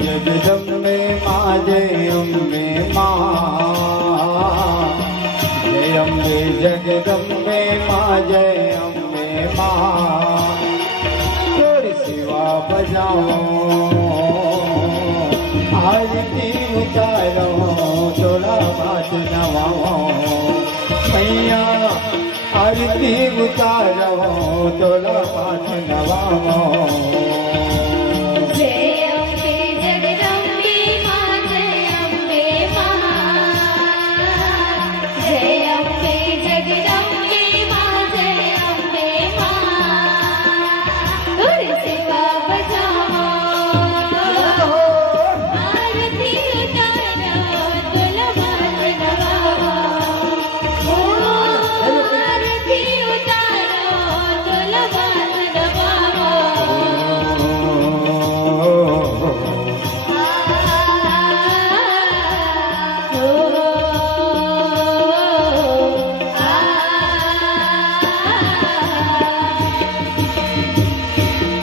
जगदम्बे माँ जय अम्बे माँ, जय अम्बे जगदम्बे माँ जय अम्बे माँ। थोड़ी सेवा बजाओ, आरती उतारो, थोड़ा बात नवाओ मैया, आरती उतारो, थोड़ा बात नवाओ।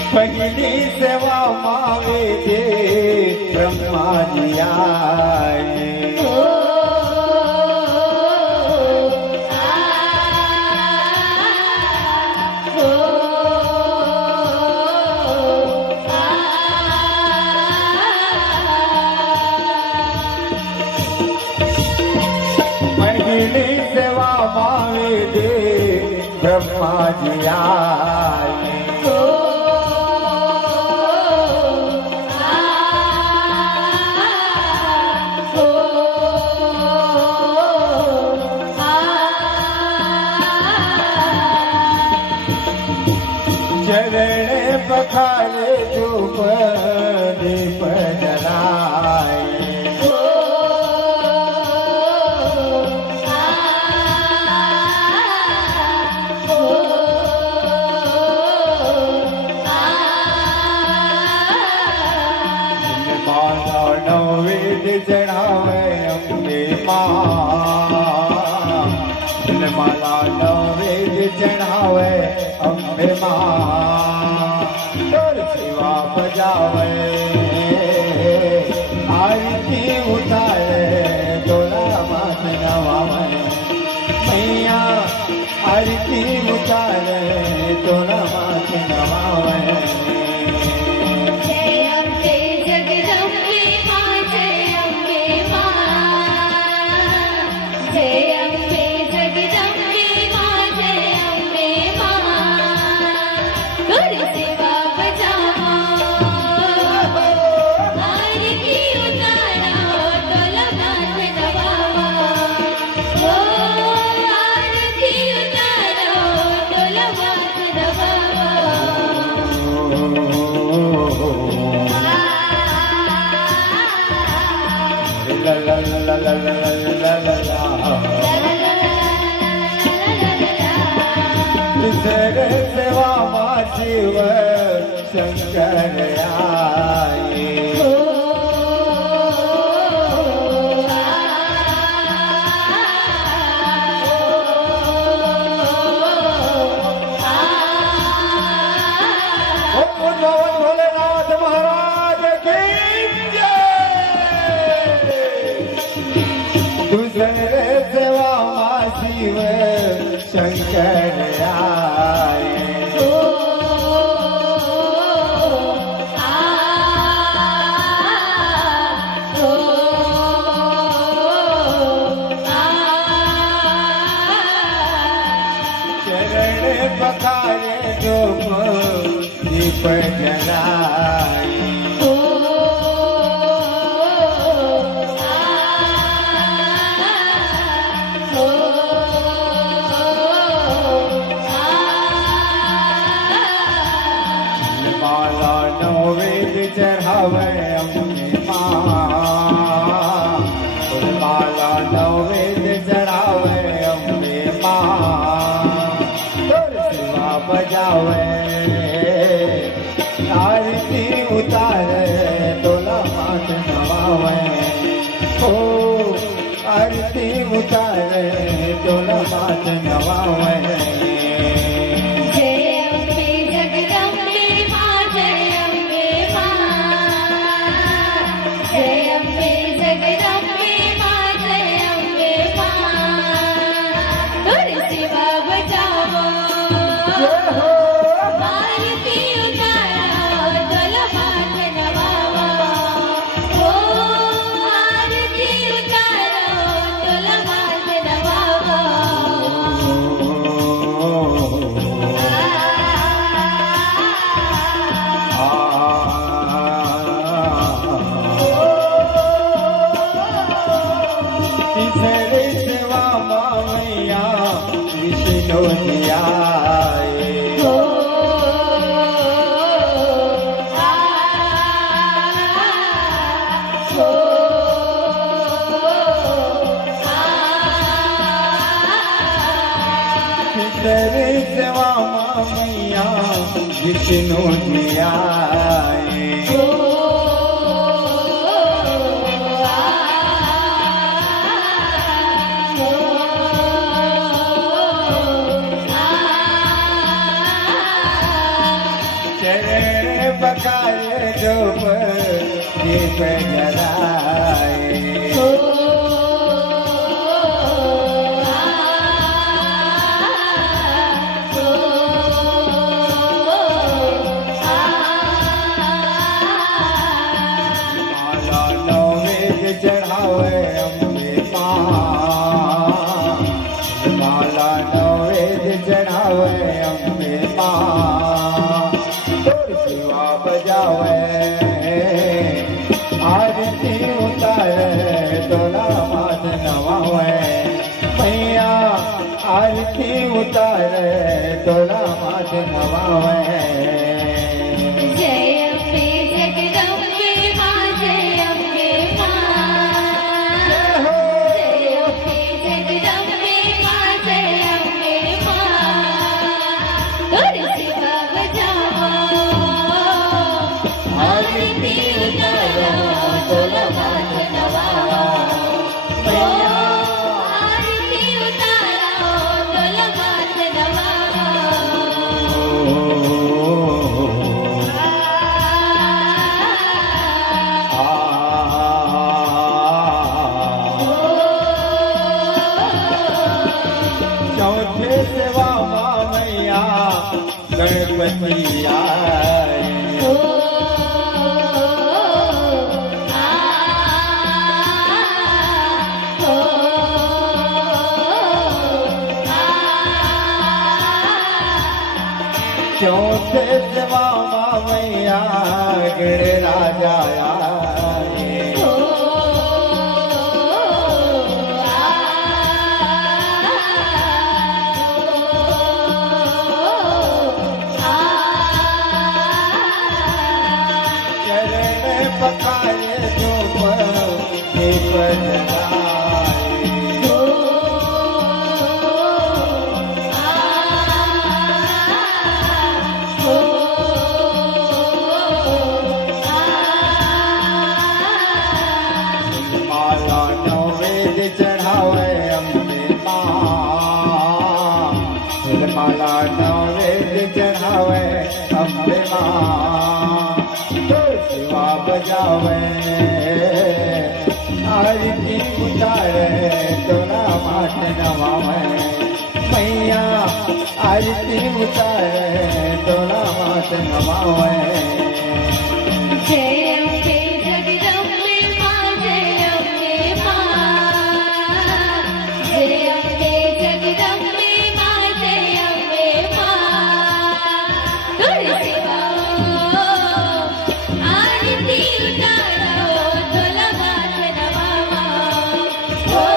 पहली सेवा मावे दे ब्रह्मा जी आए, पहली सेवा मावे दे ब्रह्मा जी आए। चरण पखारे धूप दीप जलाए, माला नवेद चढ़ावे अम्बे माँ, माला नवेद चढ़ावे अम्बे माँ। तोर सेवा बजावे, आरती उतारे, तोरा माथ नवावे मैया, आरती उतारे, तोरा माथ नवावे। सेवा माँ शिव शंकर आए, भोलेनाथ महाराज की दूसरे सेवा माँ शिव शंकर आए। चरण पखारे धूप दीप जलाए, माला नवेद चढ़ावे अम्बे माँ, माला नवेद चढ़ावे अम्बे माँ। तोर सेवा बजावे, आरती मात नवावे जय अम्बे जगदम्बे मां जय अम्बे मां जय अम्बे जगदम्बे मां जय अम्बे मां तोरी सेवा बजावो आरती उतारो डोल माथ नवावो ओ आरती उतारो डोल माथ नवावो तीसरे सेवा मामैया विष्णु जियाए ओ आ ओ तीसरे सेवा मामैया विष्णु जियाए चरण बकाए धूप दीप जलाए माला नौवेद चढ़ावे अम्बे मां माला नौवेद चढ़ावे अम्बे मां शिवा बजावे आरती उतारे तोला मात नवावे मैया आरती उतारे तोला मात नवावे जय अम्बे जगदम्बे मां जय अम्बे मां जय अम्बे जगदम्बे मां जय अम्बे मां तोरी सेवा बजावो आरती उतारो डोल माथ नवावो ओ आरती उतारो डोल माथ नवावो चौथे सेवा मामैया गणपति आए चौथे सेवा मामैया गिर राजा आए चरण पकाए धूप दीप जलाए माला नौवेद चढ़ावे अम्बे मां माला नौवेद चढ़ावे अम्बे मां शिवा बजावे आरती उतारे तोला मात नवावे मैया आरती उतारे तोला मात नवावे जय अम्बे जगदम्बे मां जय अम्बे मां जय अम्बे जगदम्बे मां जय अम्बे मां तोरी सेवा आरती उतारो डोल माथ नवावो ओ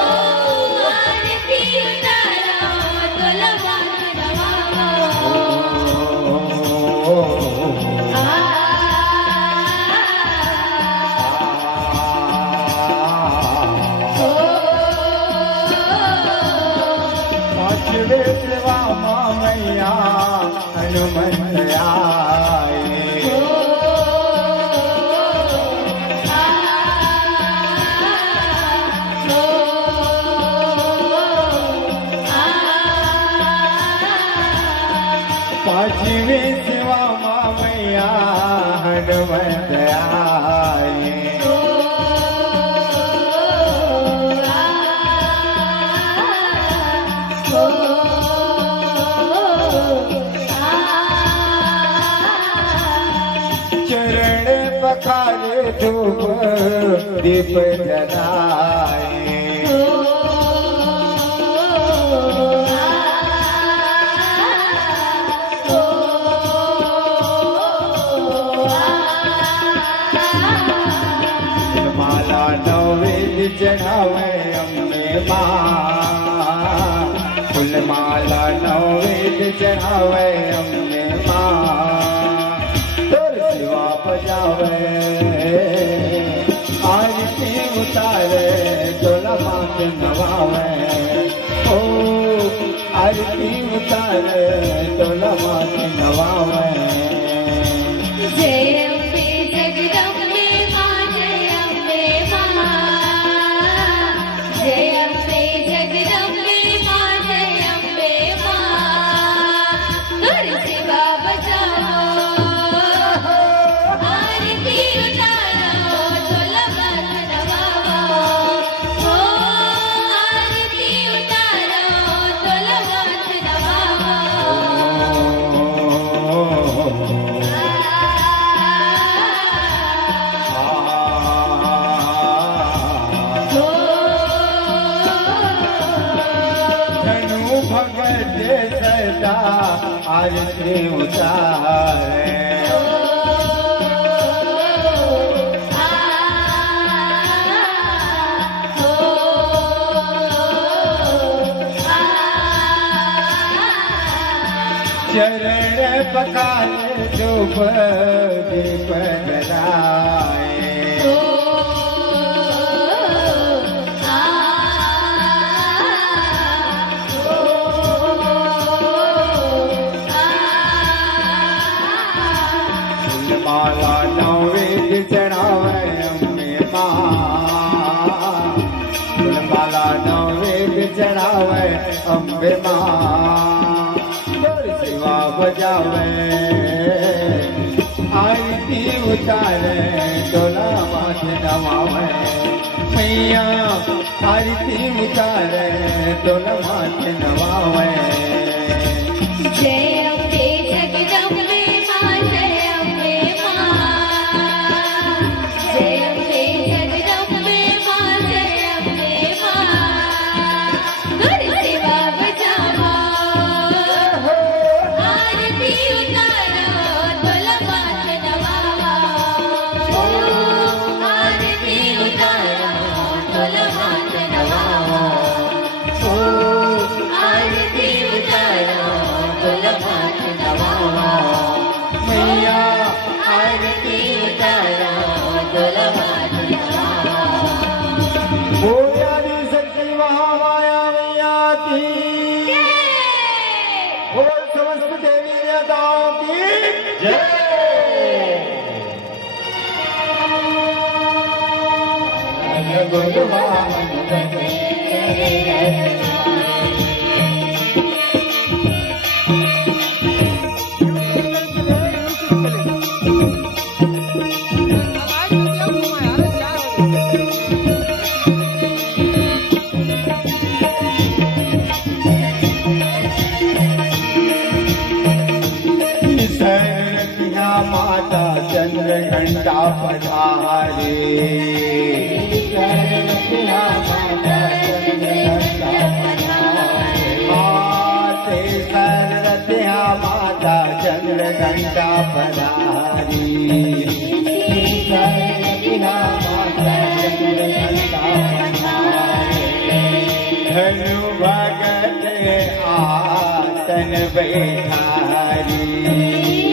आरती उतारो डोल माथ नवावो आ जीवे सेवा मैया हनुमत आए चरण पखारे धूप दीप जलाए माला नवेद चढ़ावे अम्बे माँ फूलमाला नवेद चढ़ावे अम्बे माँ तोर सेवा बजावे आरती उतारे तोला मात नवावे ओ आरती उतारे तोला मात नवावे जय अम्बे जगदम्बे माँ जय अम्बे माँ जय अम्बे जगदम्बे माँ जय अम्बे माँ तोर सेवा बजाओ आरती उतारो तोला मात नवाओ ओ आरती उतारो तोला मात नवाओ धनु भगत सदा आरती उतारे चरण पखारे धूप दीप जलाए माला नवेद चढ़ावे अम्बे माँ फूलमाला नवेद चढ़ावे अम्बे माँ तोर सेवा बजावे आरती उतारे तोला मात नवावे मैया आरती उतारे तोला मात नवावे जय अम्बे जगदम्बे माँ जय अम्बे माँ जय अम्बे जगदम्बे माँ जय अम्बे माँ तोर सेवा बजाओ आरती उतारो तोला मात नवाओ ओ आरती उतारो तोला मात नवाओ ओ आरती उतारो तोला मात नवाओ मैया आरती उतारो तोला मात नवाओ बोलियारी सच्ची महामाया मैया की बोल समस्त देवी देवताओं की जय शरणिया माता चंद्र घंटा पधारे शरणिया माता चंद्र घंटा पधारे माते शरणिया माता चंद्र घंटा पधारी शरणिया माता चंद्र घंटा पधारे धनु भगत आसन बैठारी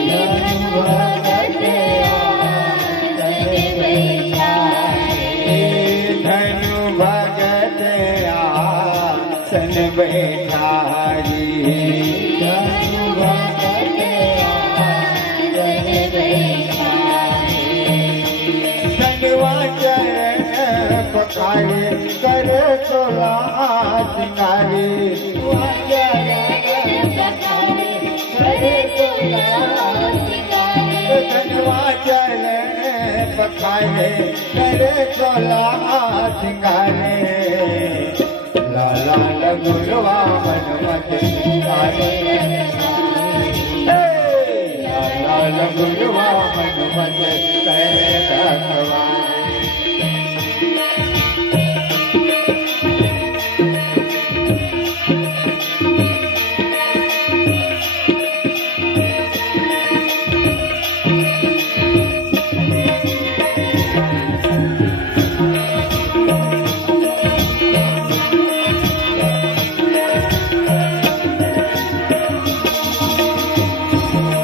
धनु भगत आसन बैठारी धनु भगत आसन बैठारी धनवा चरण पखारे कर तोला सिंगारी जय धनवा चरण पखारे करे सोला सिंगारे लाला गुरुआ मन मत सिंगारे लाला गुरुआ मन मत करे रखवा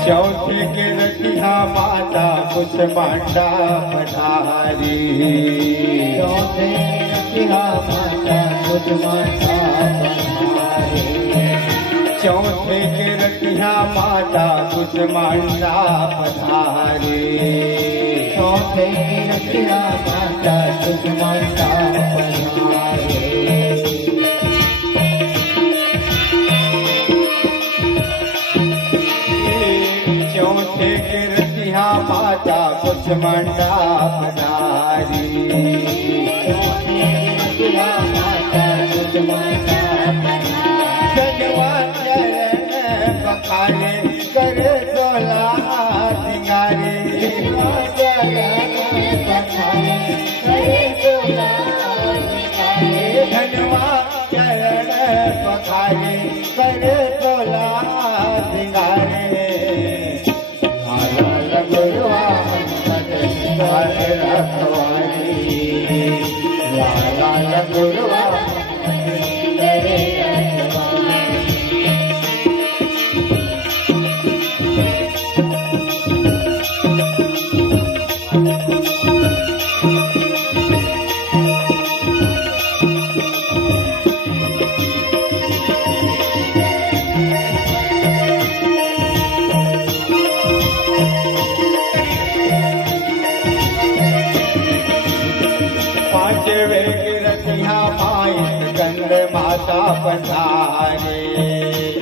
चौथे के रतिया माता कुछ मांडा पधारी चौथे रतिया माता कुछ मांडा पधारी चौथे के रतिया माता कुछ मांडा पधारी चौथे के रतिया माता कुछ मांडा पधारी चौथे के रतिया माता कुछ मंडा पधारी धनवा चरण पखारे करे सोला सिंगारे धनवा चरण पखारे करे सोला सिंगारे गुरुआ रखवारी लाला गुरुआ पांचवे की रतिया माई गंध माता पधारे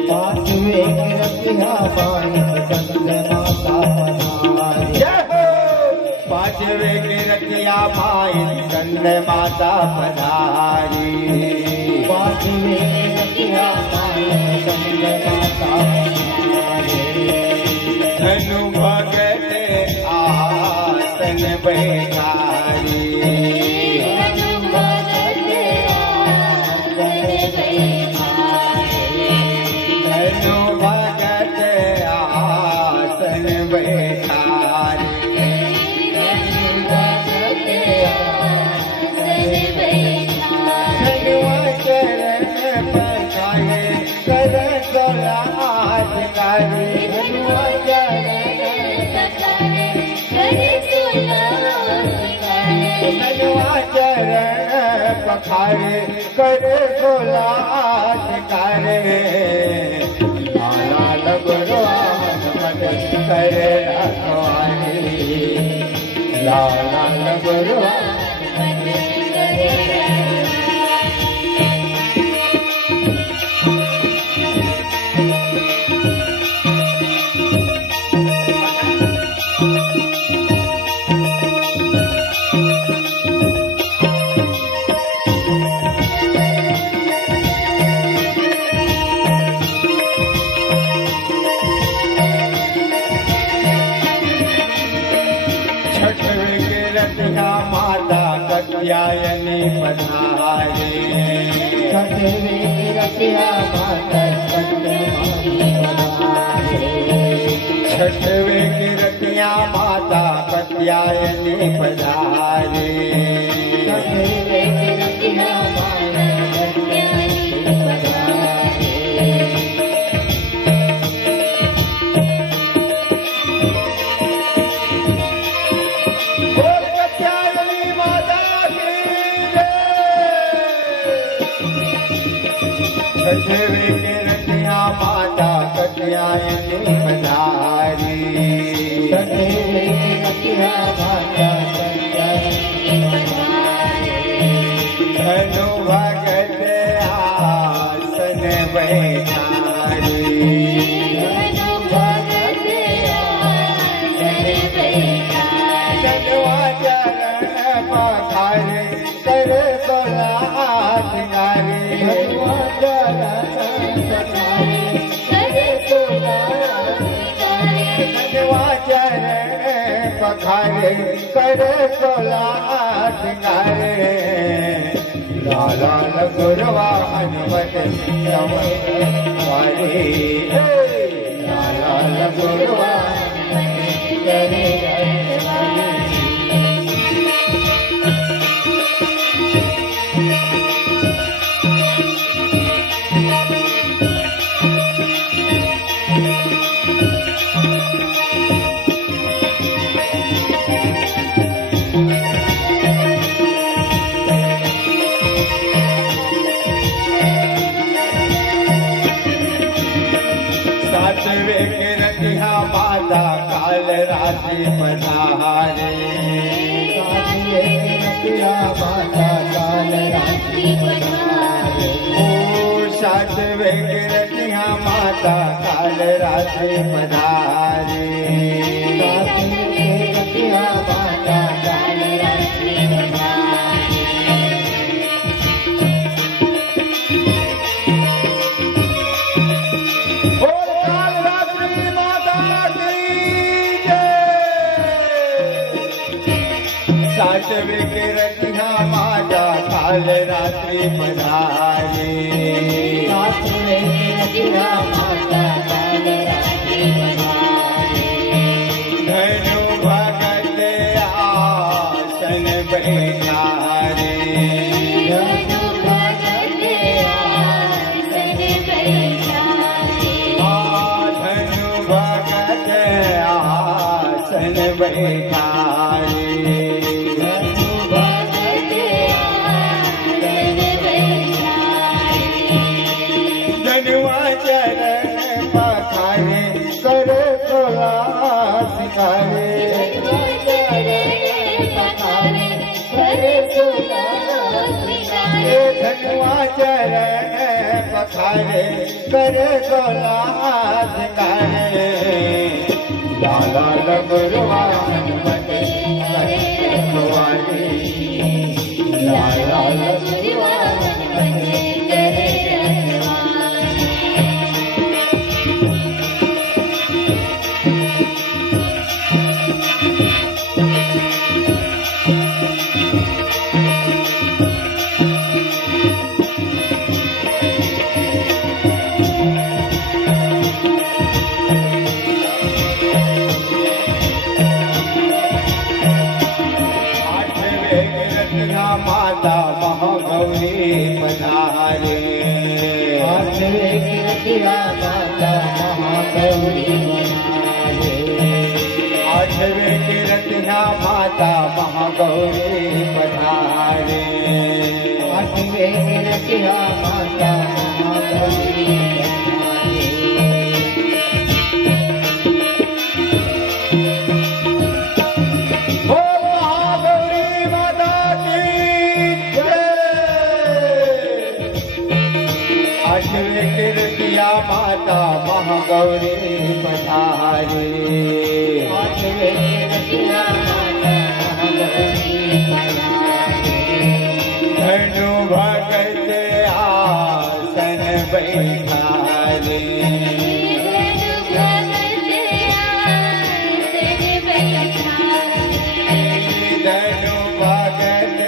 पांचवे की रतिया माई गंध माता पधारे पांचवे की रतिया माई गंध माता पधारी पांचवे की रतिया माई गंध माता पधारे धनु भगत आसन बैठारी पखारे करे सोला सिंगारे लाला गुरुआ मत करे रखवारी लाला गुरुआ छठवे के रतिया माता कत्यायनी पधारे छठवे के रतिया माता छठवे की रतिया माता कत्यायनी पधारे छठवे की रतिया माता कत्यायनी पधारे छठवे के रतिया माता कत्यायनी पधारी छठवे के रतिया माता कत्यायनी पधारी धनु भगत आसन बैठारी धनु भगत पखारे करे सोला सिंगारे लाला गुरवा हनुमत वाली लाला गुरवा करे माता काल राशि पधारे माता काल राशि पधारे ओ सातवे गिरतिया माता काल राशि पधारे माता काल राशि सातवे के रतिया माता काल रात्रि पधारे सातवे के रतिया माता काल रात्रि पधारे धनु भगत आसन बैठारे धनु भगत आसन बैठारे धनु भगत आसन बैठारे धनुआ चरण पखारे करे सोला सिंगारे लाला गुरवा हनुमत वाली लाला गुरवा माता महागौरी पधारे आठवे गिरतिया माता महागौरी पधारे आठवे गिरतिया माता महागौरी पधारे आठवे गिरतिया माता महागौरी माता महागौरी पधारे आठवे गिरतिया माता महागौरी पधारे धनु भगत आसन बैठारे धनु भगत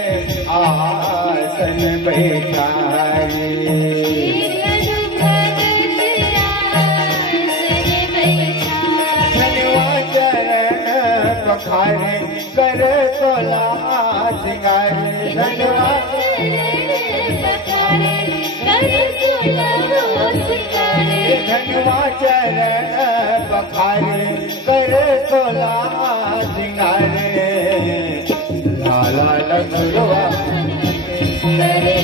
आसन बैठारे पखारे करे सोला सिंगारे धनुआ धनुआ चरण पखारे करे सोला सिंगारे लाला गुरवा करे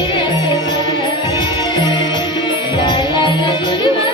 लाला गुरवा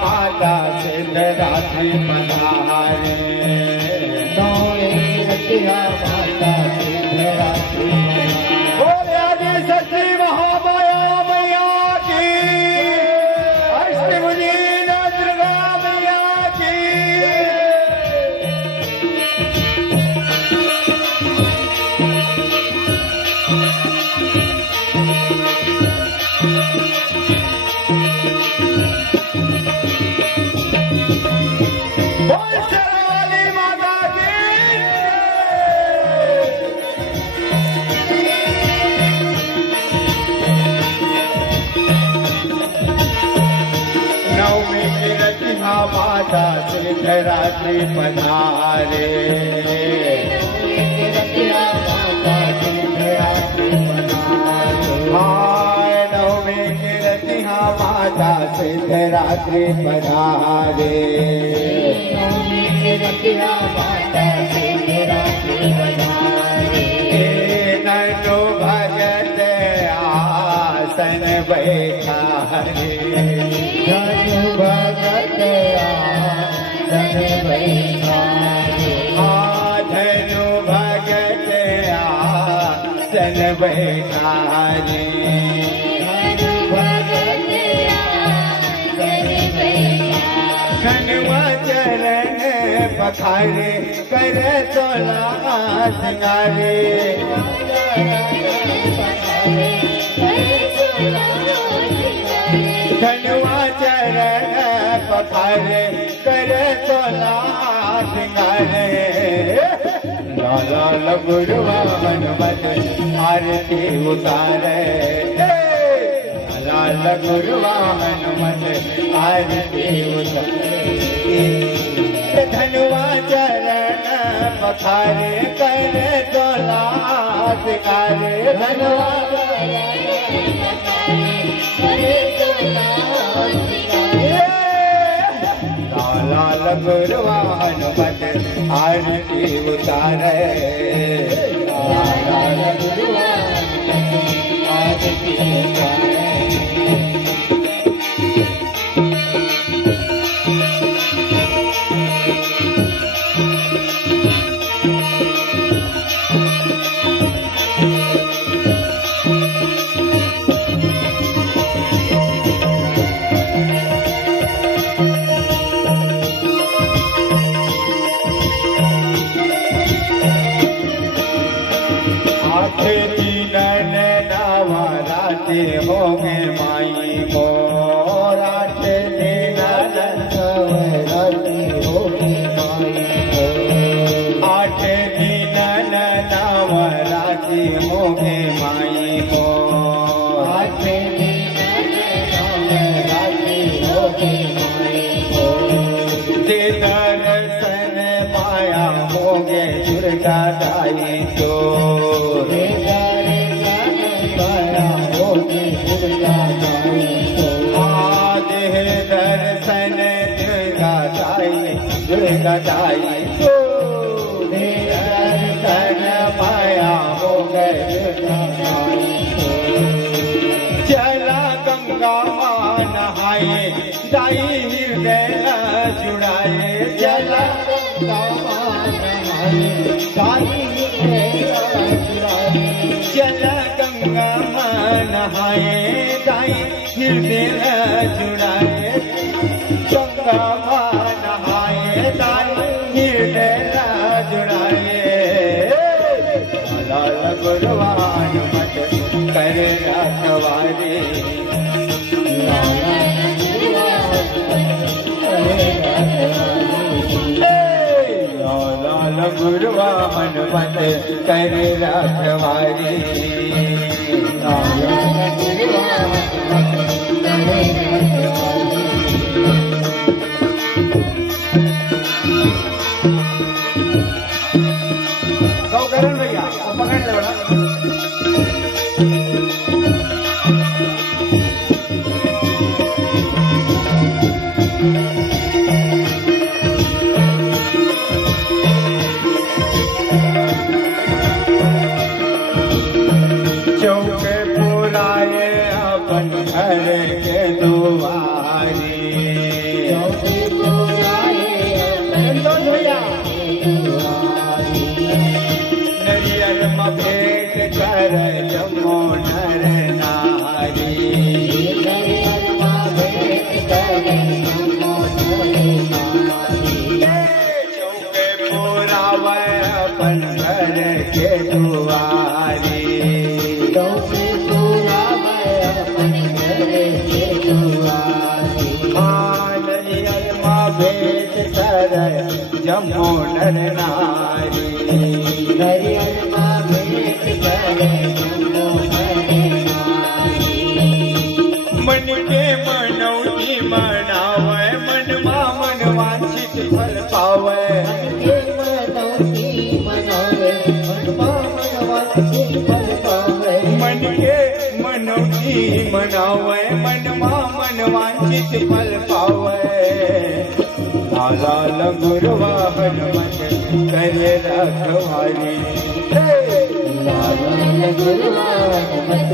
माता सिद्ध रात्रि पधारे नौवे रतिया माता सिद्धरात्रि बोले आदि शक्ति महामाया मैया की अष्टभुजी दुर्गा मैया की माता सिद्धरात्रि पधारे माता सिद्धरात्रि पधारे हाय नवमी की रतिहा माता सिद्धरात्रि पधारे नवमी की रतिहा माता सिद्धरात्रि पधारे नैनो भगत आसन बैठा रे धनु भगत आसन बैठा धनु भगत आसन बैठा रे धनु भगत आसन बैठा धनुआ चरण पखारे कर तोला सिंगारे धनुआ चरण पखारे कर तोला सिंगारे लाला गुरुआ मनमत आरती उतारे लाला गुरुआ मनमत आरती उतारे धनुआ चरण पखारे कर तोला सिंगारे धनुआ लाल गुरुआ हनुमत आरती उतारे लाल गुरुआ आरती उतारे होंगे माई मोर आठ दिन नवरात्रि होंगे माई मोर आठ दिन नवरात्रि होंगे माई मोर आठ दिन नवरात्रि होंगे माई मोर जे दर्शन पाया होंगे दुर्गा दाई तो दर्शन दुर्गा दाई तो दर्शन पाया हो गए चला गंगा मां नहाए दाई हृदय जुड़ाए चला गंगा मां नहाए दाई हृदय जुड़ाए चला गंगा मां नहाए दाई हृदय जुड़ाए गंगा मां नहाए दाई हृदय जुड़ाए लाल गुरुआ हनुमत कर रखवारे लाल गुरुआ हनुमत कर रखवारे लाल गुरुआ करण भैया पकड़ ले बड़ा चौके पुराए अपन घर के दुआरी चौके पुराए अपन भैया भेंट कर जमो नर नारी चौके पुरावे अपन घर के दुआरी भेंट कर जमो नर नारी मन के मनौती मनावे मन मन वांछित फल पावे मन के मनौती मनावे मन वांछित फल पावे लाल गुरुवा हनुमत करे रखवारी लाल गुरुवा हनुमत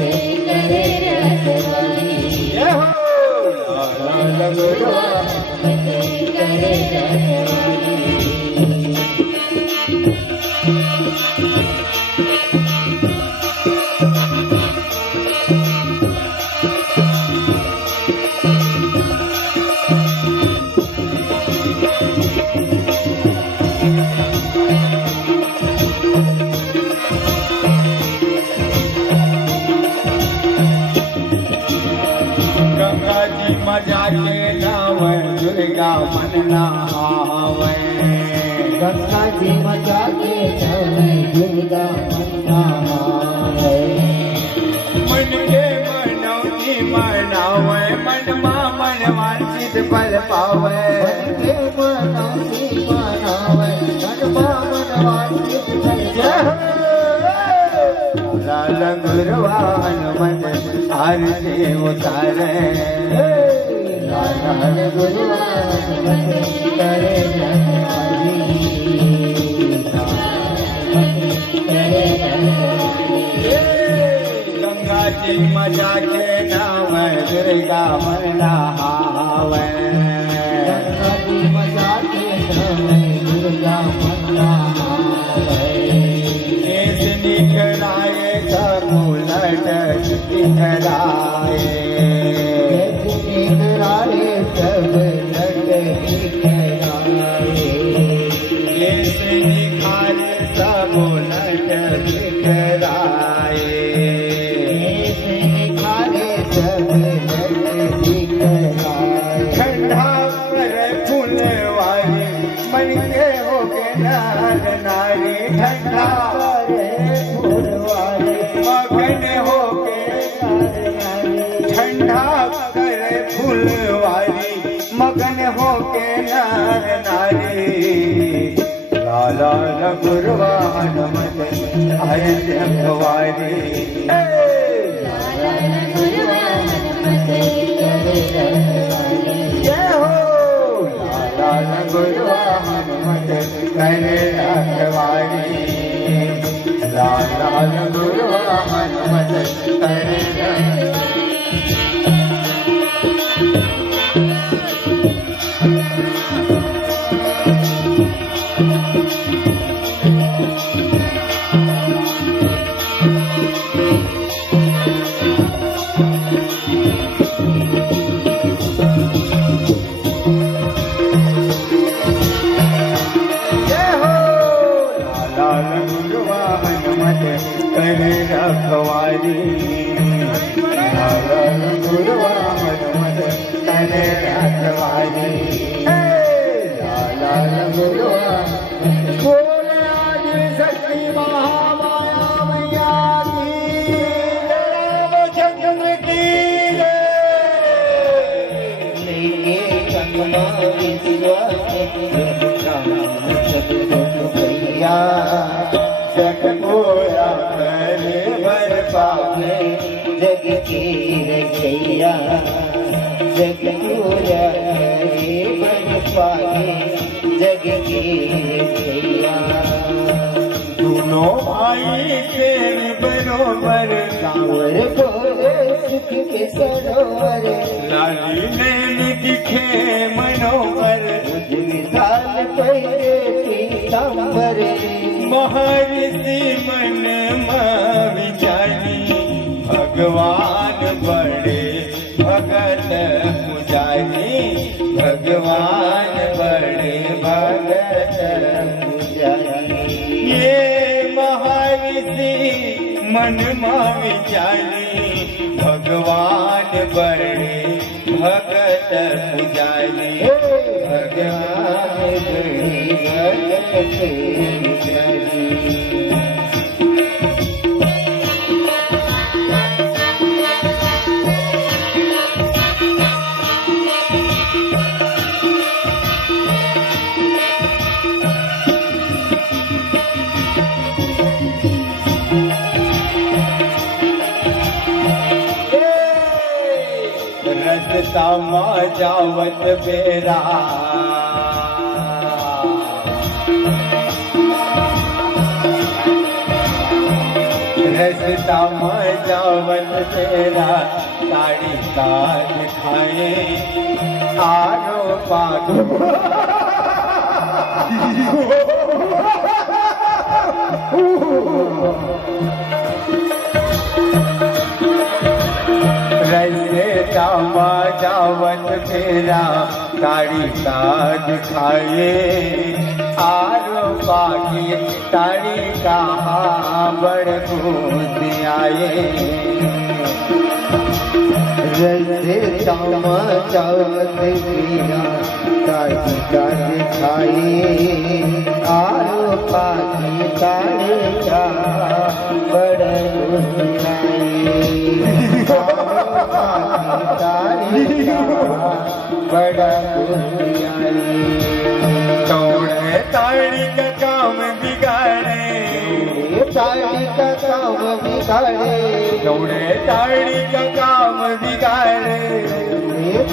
करे रखवारी लाल गुरुवा हनुमत करे रखवारी मजा के नावे दुर्गा मन नहावे गंगा जी मजा के नावे दुर्गा मन नहावे मन के मनौती मनावे मन वांछित फल पावे मन के मनौती मनावे मन वांछित फल लाल गुरुवा हनुमत आरती उतारे लाल गुरुवा हनुमत करे रखवारी गंगा जी मजा के नाम दुर्गा मन नहावे गंगा जी मजा के नाम दुर्गा मन नहावे केस निखराए सब उलट दिखराए सब लट दिखराए केस निखारे सब उलट दिखराए सब लट दिखराए ठंडा पर फूलवारी मन के हो के नार नारी ठंडा मगन हो के ठंडा करे फूलवारी मगन हो के नार नारी लाला गुरुवा हनुमत आरती रखवारी जय हो लाला गुरुवा हनुमत करे रखवारी लाला गुरुवा हनुमत करे करे रखवारी लाल गुरुवा हनुमत करे रखवारी लाल गुरुवा बोले आदि शक्ति महामाया मैया की रामचंद्र की लेके कंगना भैया जग पूरा करे बर पावे जग की रखैया जग पूरा करे बर पावे जग की रखैया दोनों भाई के बरोबर कांवर बोले सुख के सरोवर लाली नैन दिखे मनोवर विशाल पहरे पीतांबर महर्षि मन विचारी भगवान बड़े भगत पुजारी भगवान बड़े भगत पुजारी ये महर्षि मन विचारी भगवान बड़े भगत पुजारी भगवान बड़े भगत पुजारी। रस्ता जावत बेरा रस्ता जावत बेरा ताड़ी काट खाए आरो पागो रामा जावत फेरा ताड़ी काज खाए आरो बागी ताड़ी कहा बड़ खुद आए रैसे रामा जावत फेरा ताड़ी काज खाए आरो बागी ताड़ी कहा बड़ खुद आए बड़ा तोड़े ताड़ी का काम बिगाड़े ताड़ी का काम बिगाड़े तोड़े ताड़ी का काम बिगाड़े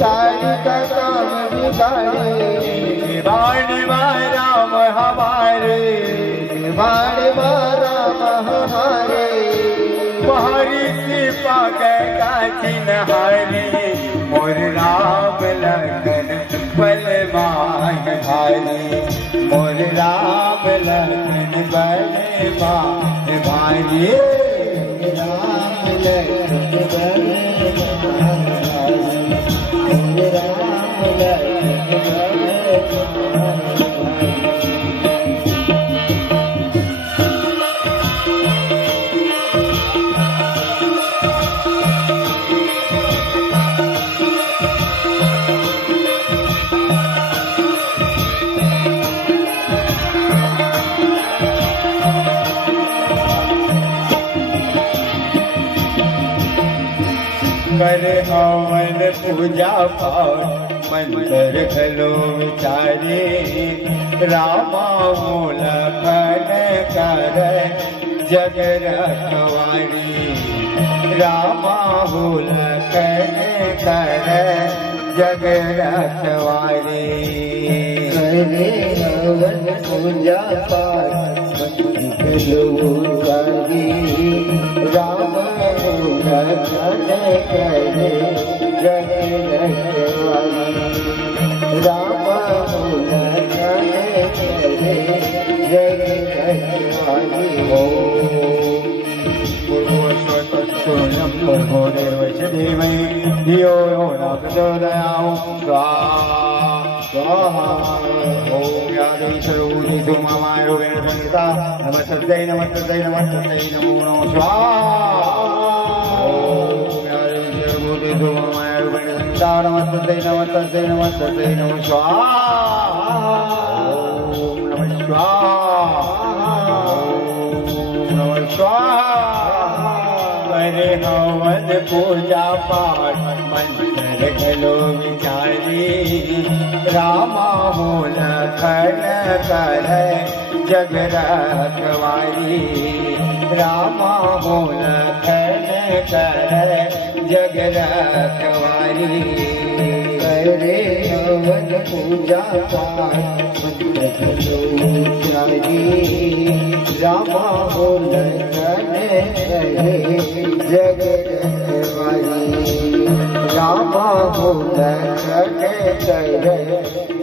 ताड़ी का काम बिगाड़े बाण मारा हमारे बाण मारा हमारे पहाड़ी से पाके काची नहारी मोर राम लगन बल माह भारी मोर राम लगन बल माह भारी राम लगन बल माह भारी राम लगन बल माह कर हवन पूजा पाठ मंत्र खलो विचारे रामा मूल खन कर जग रखवारी रामा मूल खन कर जग रखवारी करे हवन पूजा पाठ मंत्र खलो विचारे रामा मूल खन करे जग रखवारी रामा मूल खन करे जग रखवारी भर्गो देवस्य धीमहि धियो यो न प्रचोदयात् स्वाहा ओम यादीश्वरूपिषु ममायोगेन संहिता नमस्तै नमस्तै नमस्तै नमो नमः स्वाहा ओम यादीश्वरूपिषु ममायोगेन संहिता नमस्तै नमस्तै नमस्तै नमः स्वाहा ओम नमः स्वाहा ओम नमः स्वाहा करे हवन पूजा पाठ मंत्र खलो विचारी रामा मूल खन कर जग रखवारी रामा मूल खन कर जग रखवारी करे हवन पूजा पाठ मंत्र खलो विचारी रामा मूल खन करे जग रखवारी रामा मूल खन करे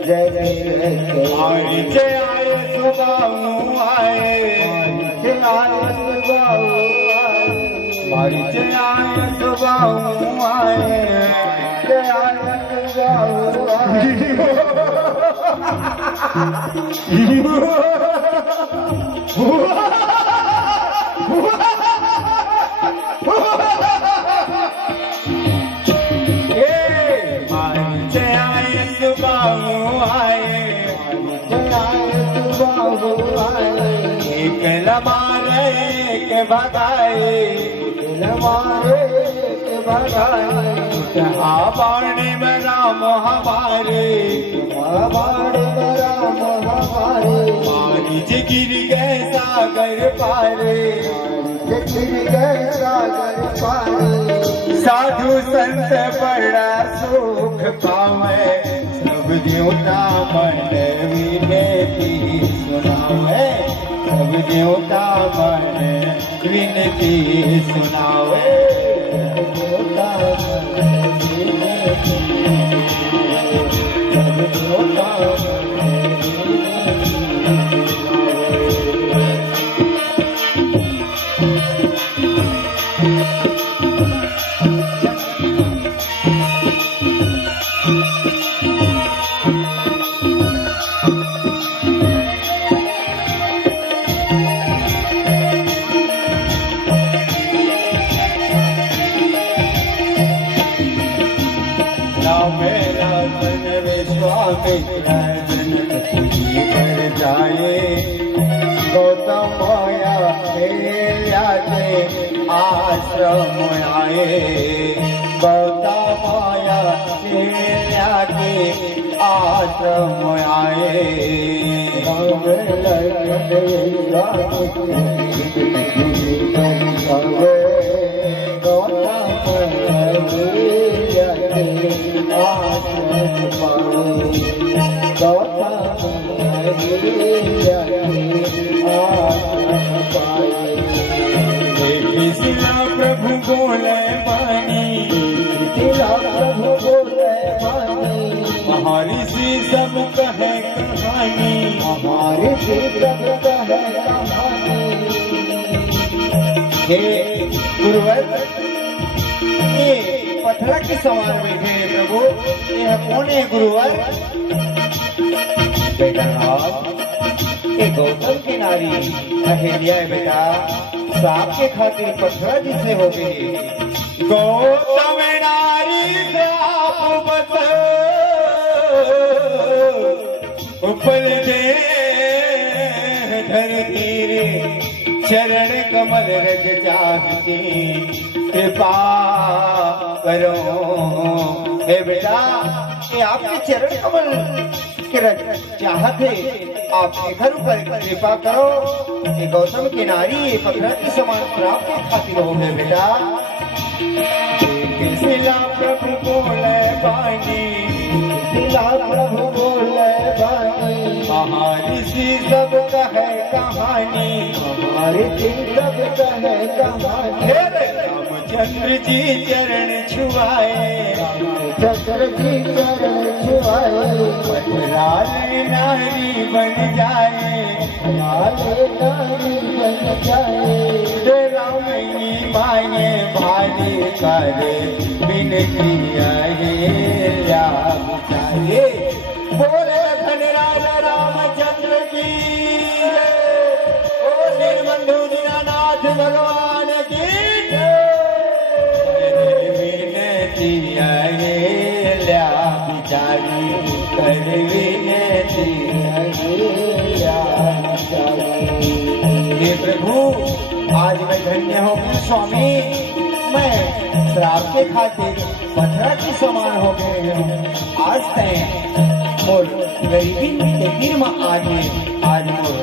जग रखवारी जय आए सुबाहु आए मारी जयाय सुबाहु आए जयाय सुबाहु एक लमारे के भगाए बाणी में राम हमारे पानी जी गिर गए सागर पारे साधु संत बड़ा सुख पावे सब देवता मन विनती सुनावे सब देवता मन विनती सुनावे देवता जाए गौतम आश्रम आए गौतम आश्रम आए प्रभु बोले पानी हमारी सी सब कहे कहानी हमारी सी सब कहे कहानी। हे गुरुवर ये पत्थर के समान बैठे हैं प्रभु ये कौन है गुरुवर? बेटा ये गौतम की नारी अहिल्या है बेटा साप के खातिर पत्थर जिसे हो गई गौतम नारी साप बस ऊपर दे धरती रे चरण कमल रज जागती कृपा करो हे बेटा ये आपके चरण कमल के रज चाहत है आप घर पर कृपा करो ये गौतम की नारी पत्थर के समान प्राप्त खातिर हो गए बेटा। शिला प्रभु बोले बानी शिला प्रभु बोले बानी हमारी सी सब कहे कहानी हमारी सी सब कहे कहानी। रामचंद्र जी चरण छुआए रामचंद्र जी चरण छुआए लाल नारी बन जाए लाल नारी बन जाए रामनी माये भारी करे बिनती अहिल्या चाहिए बोले धनराज रामचंद्र की ओ निर्बंधु दीनानाथ भगवान की विनती अहिल्या बिचारी कर विनती अहिल्या बिचारी। हे प्रभु आज मैं धन्य हो गया स्वामी मैं श्राप के खातिर पत्थर के समान हो गए हूँ आज तय मोर गरीबी के फिर में आज मोर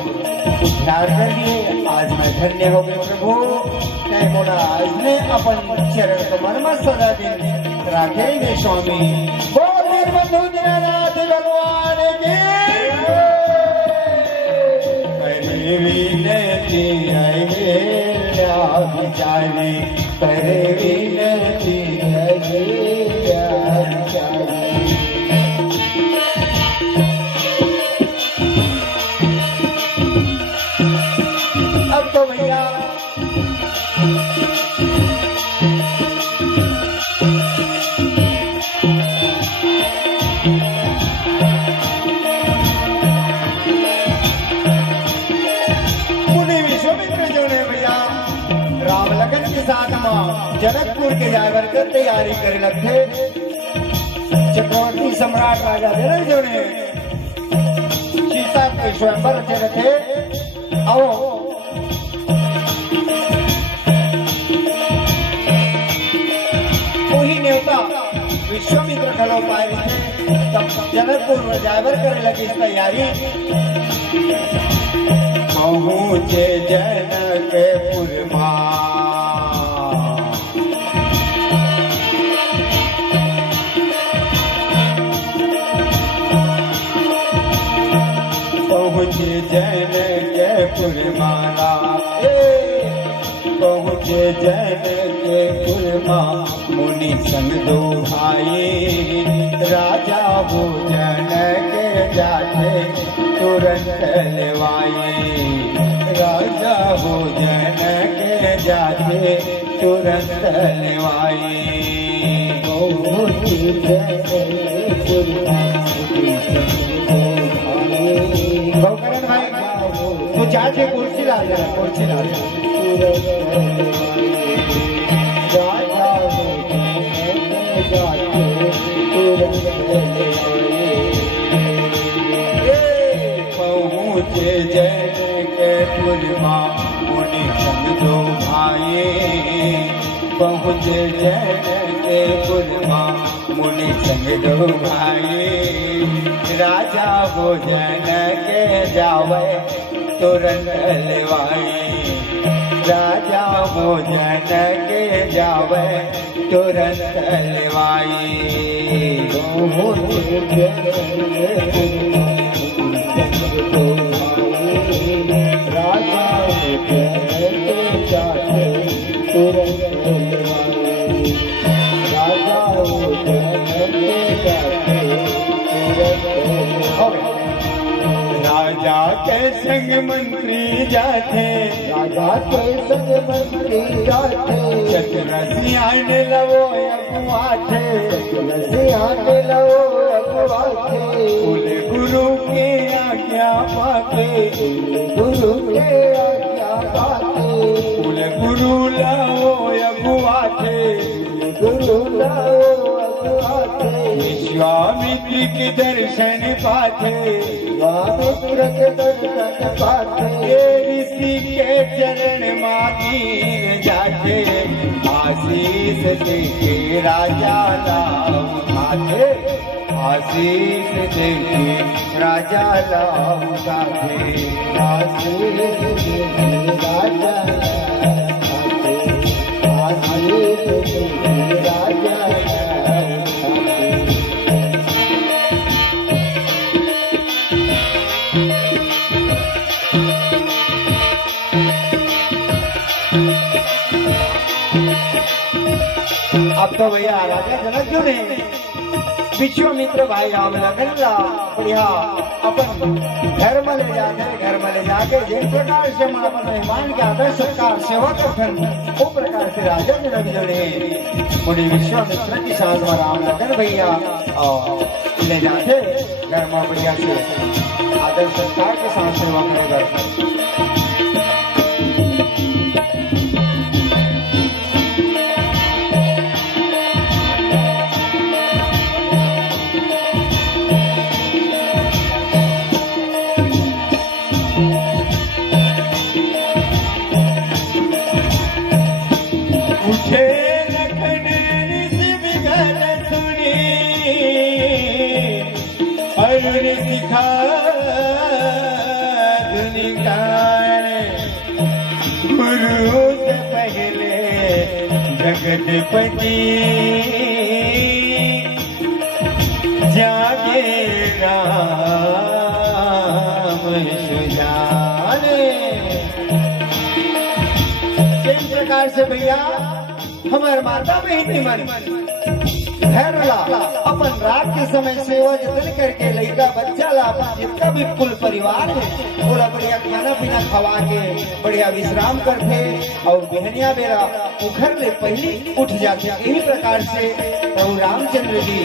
उद्धार कर लिए आज मैं धन्य हो गए प्रभु तय मोरा आज ने अपन चरण कमर में सदा दिन राखेंगे स्वामी बोल निर्बंधु दीनानाथ भगवान की विनती अहिल्या बिचारी कर विनती अहिल्या बिचारी। अब तो भैया साथ में जनकपुर के जाकर के तैयारी करे लगते। चक्रवर्ती सम्राट राजा जनक जो ने सीता के स्वयंवर रचे रखे। आओ वही नेवता विश्वामित्र खलो पाए थे। तब जनकपुर में जाकर करे लगी तैयारी। पहुँचे जनकपुर पहुँचे जनकपुर मारा। पहुँचे जनकपुर मुनि संग दो भाई। राजा वो जनक जाते तुरंत लवाए। राजा वो जनक जाते तुरंत लवाए। भवकरण भाई तू जाके कुर्सी ला जा, कुर्सी ला जा। राजा वो जनक जाते तुरंत पहुँचे जनकपुर मुनि संग दो भाई। पहुँचे जनकपुर मुनि संग दो भाई। राजा वो जनक जावे तुरंत लवाए। राजा वो जनक जावे तुरंत लवाए। राजा जाते तुरंत राजा राजा के संग मंत्री जाते। राजा के संग मंत्री जाते। चतुरसियान लवो अगुआ थे। चतुरसियान लवो अगुआ थे। कुल गुरु के आज्ञा पाके। गुरु के आज्ञा पाके। कुल गुरु लाओ अगुआ थे। गुरु लाओ अगुआ थे। विश्वामित्र के दर्शन पाते। विश्वामित्र के दर्शन पाते। ऋषि के चरण मातीर जाके। आशीष देके राजा लाभ उठाते। आशीष देके राजा लाभ उठाते। आशीष देके राजा आशीष देके राजा अब तो भैया राजा जनक जो ने विश्वामित्र भाई आम लगन ला बढ़िया अपन घर में ले जाते। घर में ले जाके जिस प्रकार से हम अपन मेहमान के आदर सत्कार सेवा करते वो प्रकार से राजा जनक जो ने मुनि विश्वामित्र की साथ में राम लगन भैया और ले जाते घर में बढ़िया से आदर सत्कार के साथ सेवा करेगा। सिखा गुरु से पहले जगतपति जागे राम सुजाने। इस प्रकार से भैया हमारे माता बहनी मन ला अपन रात के समय सेवा जतन करके लड़का बच्चा ला जितना भी कुल परिवार है पूरा बढ़िया खाना पीना खवा के बढ़िया विश्राम करके और बहनिया बेरा उखर ले पहली उठ जाते। यही प्रकार से प्रभु रामचंद्र जी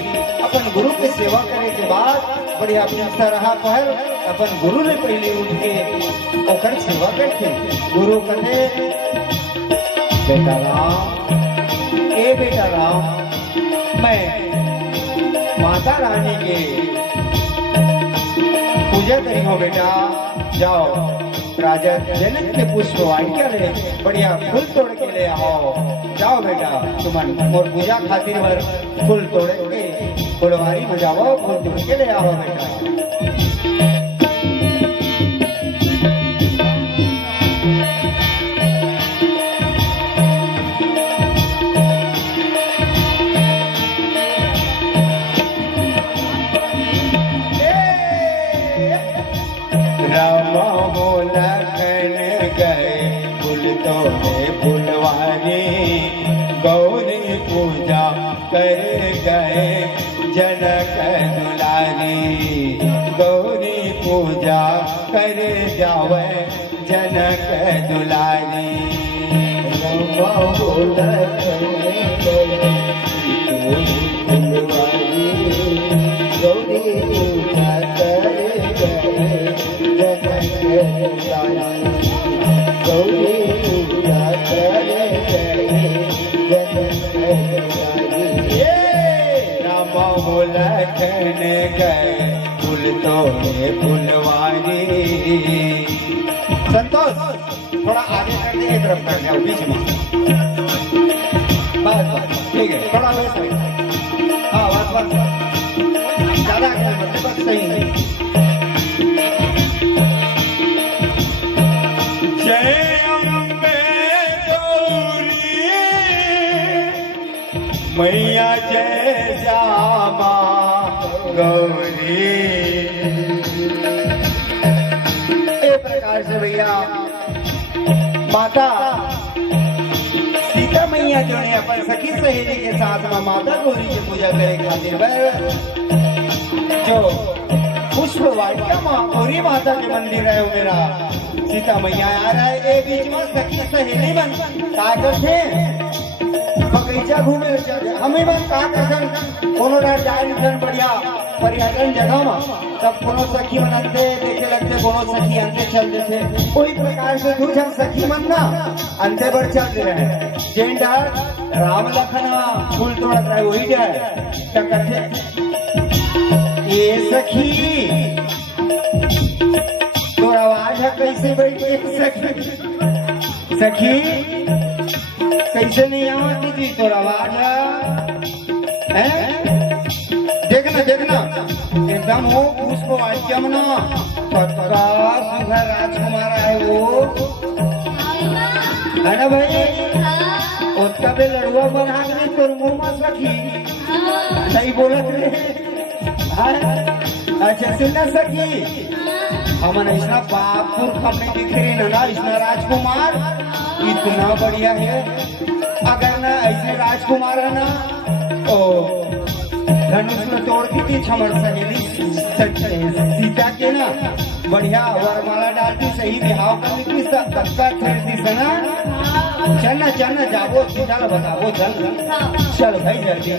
अपन गुरु के सेवा करने के बाद बढ़िया अपने सरहा पहल अपन गुरु ने पहले उठ के उखर सेवा करके गुरु कहे बेटा राम, ए बेटा राम, मैं माता रानी के पूजा करी हो बेटा। जाओ राजा जनक के पुष्प वाटिका में बढ़िया फूल तोड़ के ले आओ। जाओ बेटा, तुमन मोर पूजा खातिर बर फूल तोड़े के फुलवारी में जाओ, फूल तोड़ के ले आओ बेटा। राम हो लखन गए फूल तोड़े फुलवारी, गौरी पूजा कर गए जनक दुलारी। गौरी पूजा कर जावे जनक दुलारी। राम हो लखन गए फुलवारी, गौरी पूजा कर गए राम हो लखन गए फूल तोड़े फुलवारी। संतोष थोड़ा आगे कर दे, तरफ कर जाओ बीच में। बस ठीक है, थोड़ा वैसे। हाँ बस ज्यादा बस सही है। जय अम्बे गौरी मैया, जय श्यामा गौरी। एक प्रकार से भैया माता सीता मैया जो है अपन सखी सहेली के साथ में माता गौरी की पूजा करे खातिर जो पुष्प वाटिका माँ गौरी माता के मंदिर है मेरा सीता मैया आ रहा है। एक बीच में सखी सहेली बन का करते बगीचा घूमे हमें बन का कर कोनो जाए निकल बढ़िया पर्यटन जगह में तब कोनो सखी मन अंते देखे लगते, कोनो सखी अंते चल देते। कोई प्रकार से दू जन सखी मन ना अंते बढ़ चल रहे जेन डर राम लखन फूल तोड़ा रहे वही डर टकटे। ये सखी तो आवाज है कैसे बैठी सखी, सखी कैसे नहीं आती थी तो आवाज है। देखना देखना एकदम हो उसको वाक्यम ना पक्का सुघर राजकुमार है वो, है ना भाई। उसका भी लड़ुआ बना के तो मुंह में सखी सही बोलत रहे। अच्छा सुनना सखी, हमन ऐसा बापुर कपड़े दिख रहे ना, इसना राजकुमार इतना बढ़िया है। अगर ना ऐसे राजकुमार है ना तो धनुष में तोड़ दी थी छमड़ सहेली सीता के ना, बढ़िया वरमाला डालती सही बिहाव करनी थी, सबका खरीदी से ना। चलना चलना जाबो सीधा बताबो चल चल भाई जल्दी है।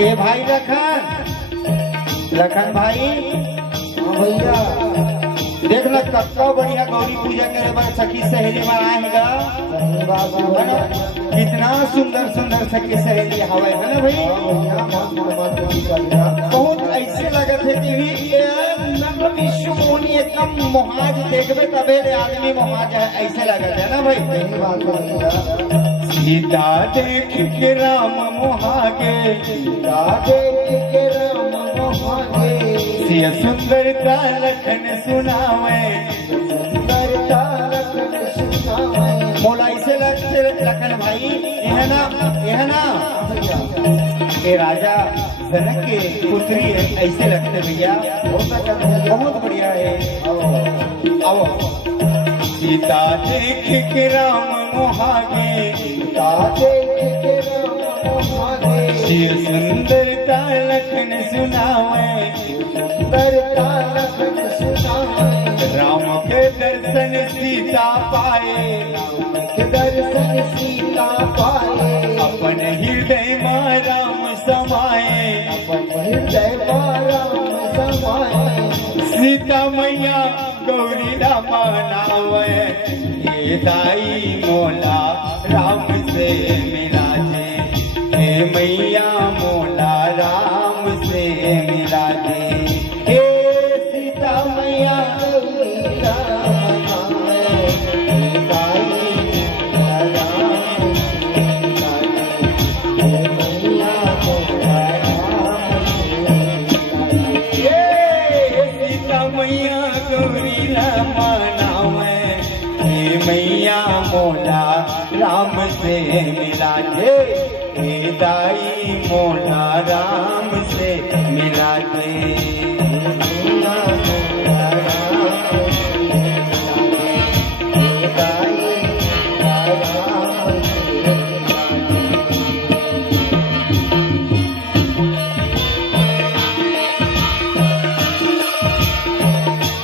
ए भाई लखन भाई भैया देखना कत्ता बढ़िया गौरी पूजा करे बार सखी सहेली बनाएगा। कितना सुंदर सुंदर सखी सहेली हवा है ना भाई। बहुत ऐसे लगत है कि मोहनी एकदम मोहाज देखबे तबे आदमी मोहाज है, ऐसे लगत है ना भाई। सीता देख के राम मोहागे, सीता देख के राम मोहागे, सिया सुंदरता लखन सुनावे, सुंदरता लखन सुनावे। मोला ऐसे लगते लखन भाई यह ना ये राजा जनक के पुत्री है, ऐसे लगते भैया बहुत बढ़िया है। आओ सीता देख के राम मोहागे, सीता देख के राम मोहागे, सिया सुंदरता लखन सुनावे, सुंदरता लखन सुनावे। राम के दर्शन सीता पाए, राम के दर्शन सीता पाए, अपन हृदय में राम समाए, अपन हृदय में राम समाए। सीता मैया गौरी मनावे ये दाई मोला राम से मिला दे, हे मैया मोला राम से मिला दे। हे सीता मैया गौरी मनावे ये दाई मोला राम से मिला दे, हे मैया मोला राम से मिला दे। मैया गौरी मनावे हे मैया मोला राम से मिला दे, हे दाई मोला राम से मिला दे। मैया मोला राम से मिला दे, हे दाई मोला राम से मिला दे।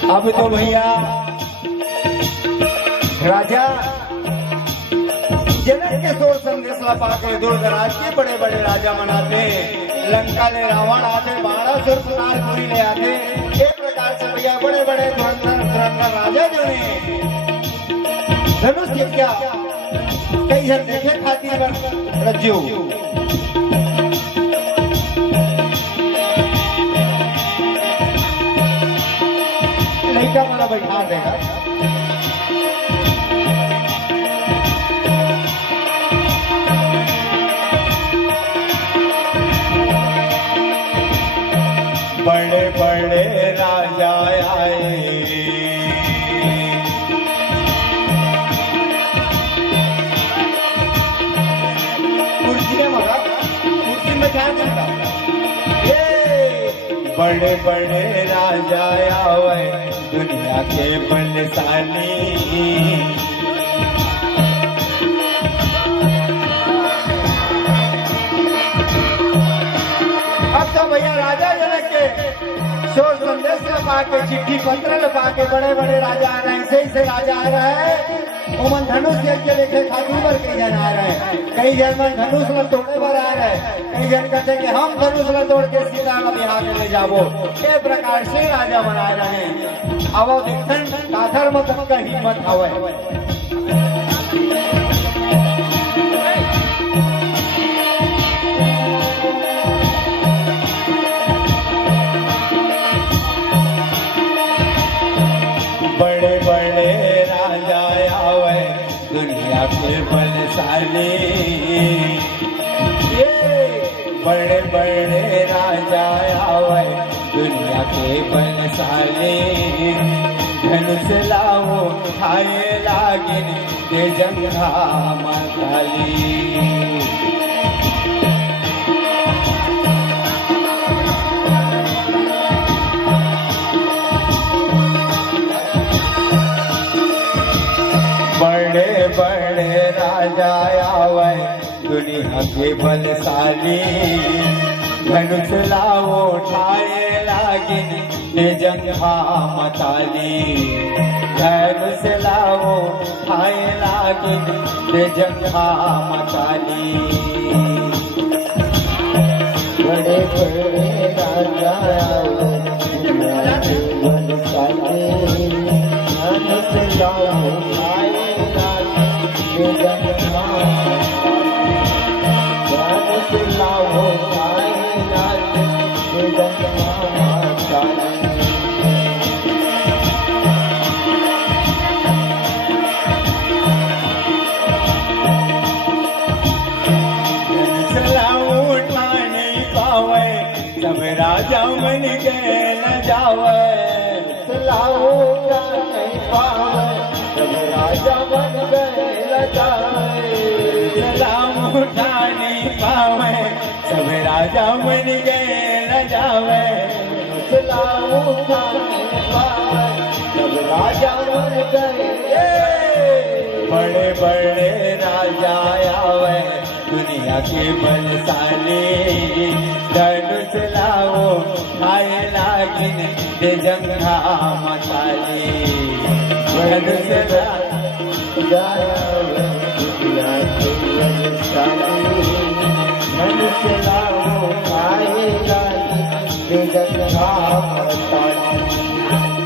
अब तो भैया राजा जनक के सोच संदेश पाकर दूर दराज के बड़े बड़े राजा मनाते, लंका ले रावण आते, 1200 सुनार पूरी ले आते। एक प्रकार से भैया बड़े बड़े धुरंधर राजा जो ने धनुष के क्या कई जन देखे खातिर रज्जू लड़का वाला बैठा देगा। बड़े बड़े राजा आए, कुर्सी में क्या करता, बड़े बड़े राजा आए दुनिया के बलशाली। अब तो भैया राजा जनक के शोर संदेश लपा के चिट्ठी पत्र लपा के बड़े बड़े राजा आ रहे हैं, ऐसे ऐसे राजा आ रहे हैं। उमन धनुष यज्ञ देखे खातिर पर कई जन आ रहे हैं, कई जन मन धनुष ल तोड़े पर आ रहे हैं, कई जन कहते कि हम धनुष ल तोड़ के सीता का बिहार में ले जाबो। ये प्रकार से राजा बना रहे हैं। अब देखन काथर मत का हिम्मत हवे। बड़े बड़े राजा आवे दुनिया के बलशाली, ये बड़े बड़े राजा आवे दुनिया के बलशाली। धनुष लाओ खाए लागिन दे जंघा माताली। बड़े बड़े राजा आवे दुनिया के बलशाली। धनुष लाओ ठाए लागिन दे जंघा मताली। धनुष लाओ ठाए लागिन दे जंघा मताली। बड़े बड़े राजा आवे दुनिया के बलशाली। धनुष लाओ सब राजा मन के न जावे, सलाहो नहीं पावे सब राजा मन के न जावे। सलाम उठा नहीं पावे सब राजा मन के न जावे। सलाम उठा नहीं पावे सब राजा मन के। बड़े बड़े राजा आवे दुनिया के बलशाली। धनुष लाओ खाए लागिन दे जंघा मताली। धनुष धनुष लाओ खाए लागिन दे जंघा मताली।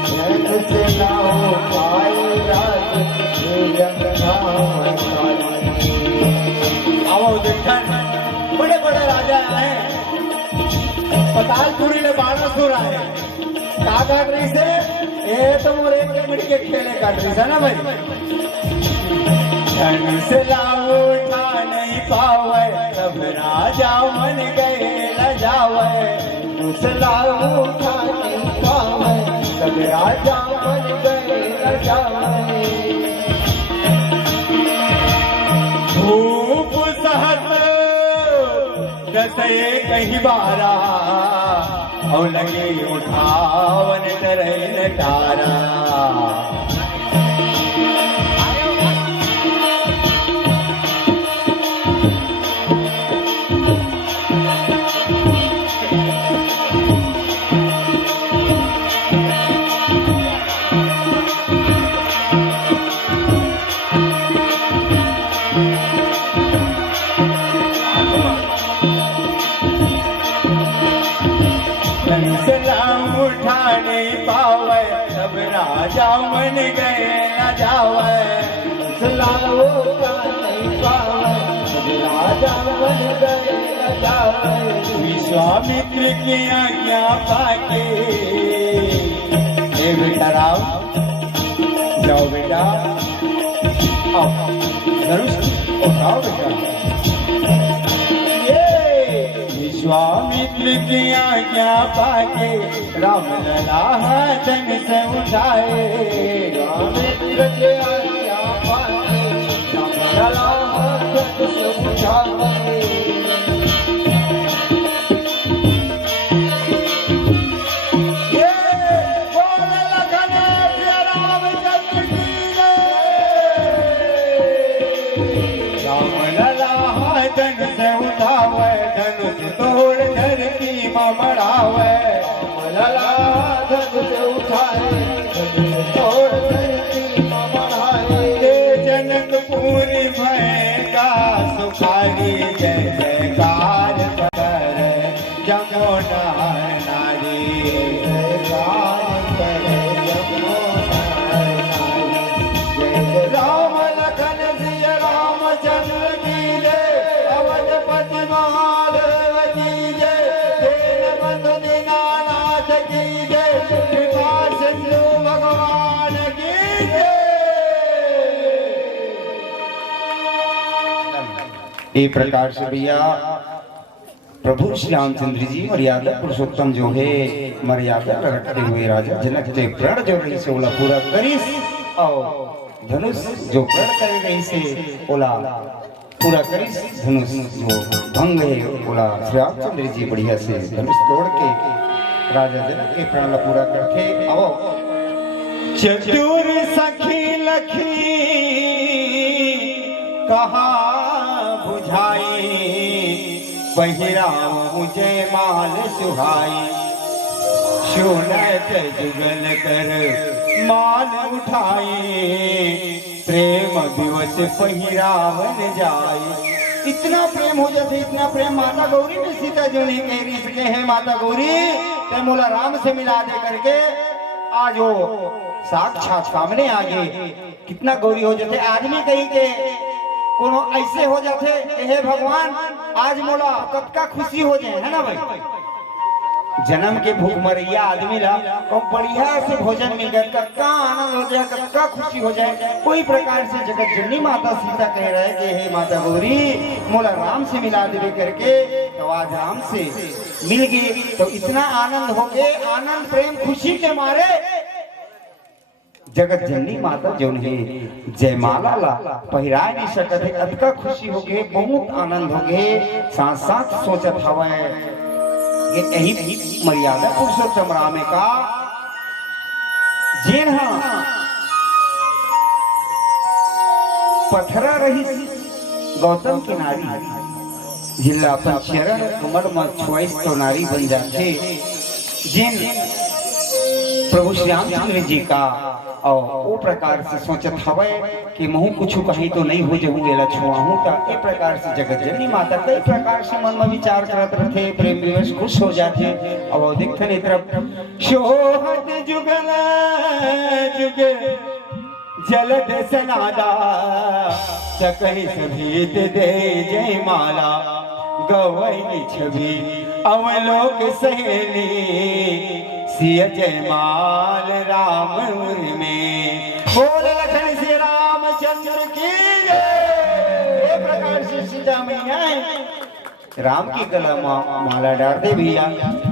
तुरी ले बाणासुर आए का काट रही से ये तो मोरे के मिट के खेले काट रही है ना भाई धनुष लाओ उठा नहीं पावे तब राजा मन गए न जावे धनुष लाओ उठा नहीं पावे तब राजा मन गए न जावे धूप सहत दसे कहीं बारा और लगे उठावन तरह तारा उठाने पावे तब राजा मन गए न जावे सलाह नहीं पावे तब राजा मन गए न जावे विश्वामित्र की आज्ञा पाके ए बेटा राम जाओ बेटा आओ धनुष उठाओ बेटा विश्वामित्र की आज्ञा पाके राम लला धन से उठाए विश्वामित्र की आज्ञा पाके राम लला धन से उठाए ये बोल लखन रामचंद्र की राम लला धन से उठावे तोड़ धरती ममड़ावे लला धन से उठाए तोड़ धरती ममड़ाए जनकपुरी भय का सुखारी जय जयकार कर जमुना नारी जयकार कर जमुना नारी राम लखन सिया रामचंद्र की जय अवधपति महादेव की जय दीनबंधु दीनानाथ की जय कृपा सिंधु भगवान की जय। एक प्रकार से भैया प्रभु श्री रामचंद्र जी मर्यादा पुरुषोत्तम जो है मर्यादा रखते हुए राजा जनक के प्रण जो रही से ओला पूरा करीस और धनुष जो प्रण करे गई से ओला पूरा करीस धनुष जो भंग है ओला श्री रामचंद्र जी बढ़िया से धनुष तोड़ के राजा जनक के प्रण पूरा करके आओ चतुर सखी लखी कहा बुझाई बहिरा मुझे माल सुहाई शोनत जुगल कर माल उठाई प्रेम दिवस पहिरावन जाए। इतना प्रेम हो जाते इतना प्रेम माता गौरी में सीता जो नहीं कह रही सके है माता गौरी ते मोला राम से मिला दे करके आज वो साक्षात सामने आ गए। कितना गौरी हो जाते आदमी कहीं के कोनो ऐसे हो जाते हे भगवान आज मोला कब का खुशी हो जाए है ना भाई जन्म के भूख मरिया आदमी ला तो बढ़िया से भोजन मिल गया कब आनंद हो जाए कब का खुशी हो जाए। कोई प्रकार से जगत जननी माता सीता कह रहे कि हे माता गौरी मोला राम से मिला दे करके तो आज राम से मिल गए तो इतना आनंद हो गए आनंद प्रेम खुशी के मारे जगत जननी माता जो है जयमाला ला पहिरा नहीं सकते अतका खुशी हो गए बहुत आनंद हो गए साथ साथ सोचत हवा ये यही मर्यादा पुरुषोत्तम राम का जेन पथरा रही गौतम की नारी जिला अपन चरण कमर में छुआईस तो नारी बन जाते जिन प्रभु श्री रामचंद्र जी का और वो प्रकार से सोचत हवे कि महू कुछ कहीं तो नहीं हो जाऊं गेला छुआहूं ता ए प्रकार से जगत जननी माता कई प्रकार से मन में विचार करत रहे प्रेम विवश खुश हो जाते अब देखते तरफ शोहत जुगल जुगे जलद सनादा सकहि सभीत दे जय माला गवैनी छवि अवलोक सहेली सिय जयमाल राम में। बोल लखन श्री रामचंद्र की जय। ये प्रकार से सीता मैया राम की गला माला डाल दे भैया।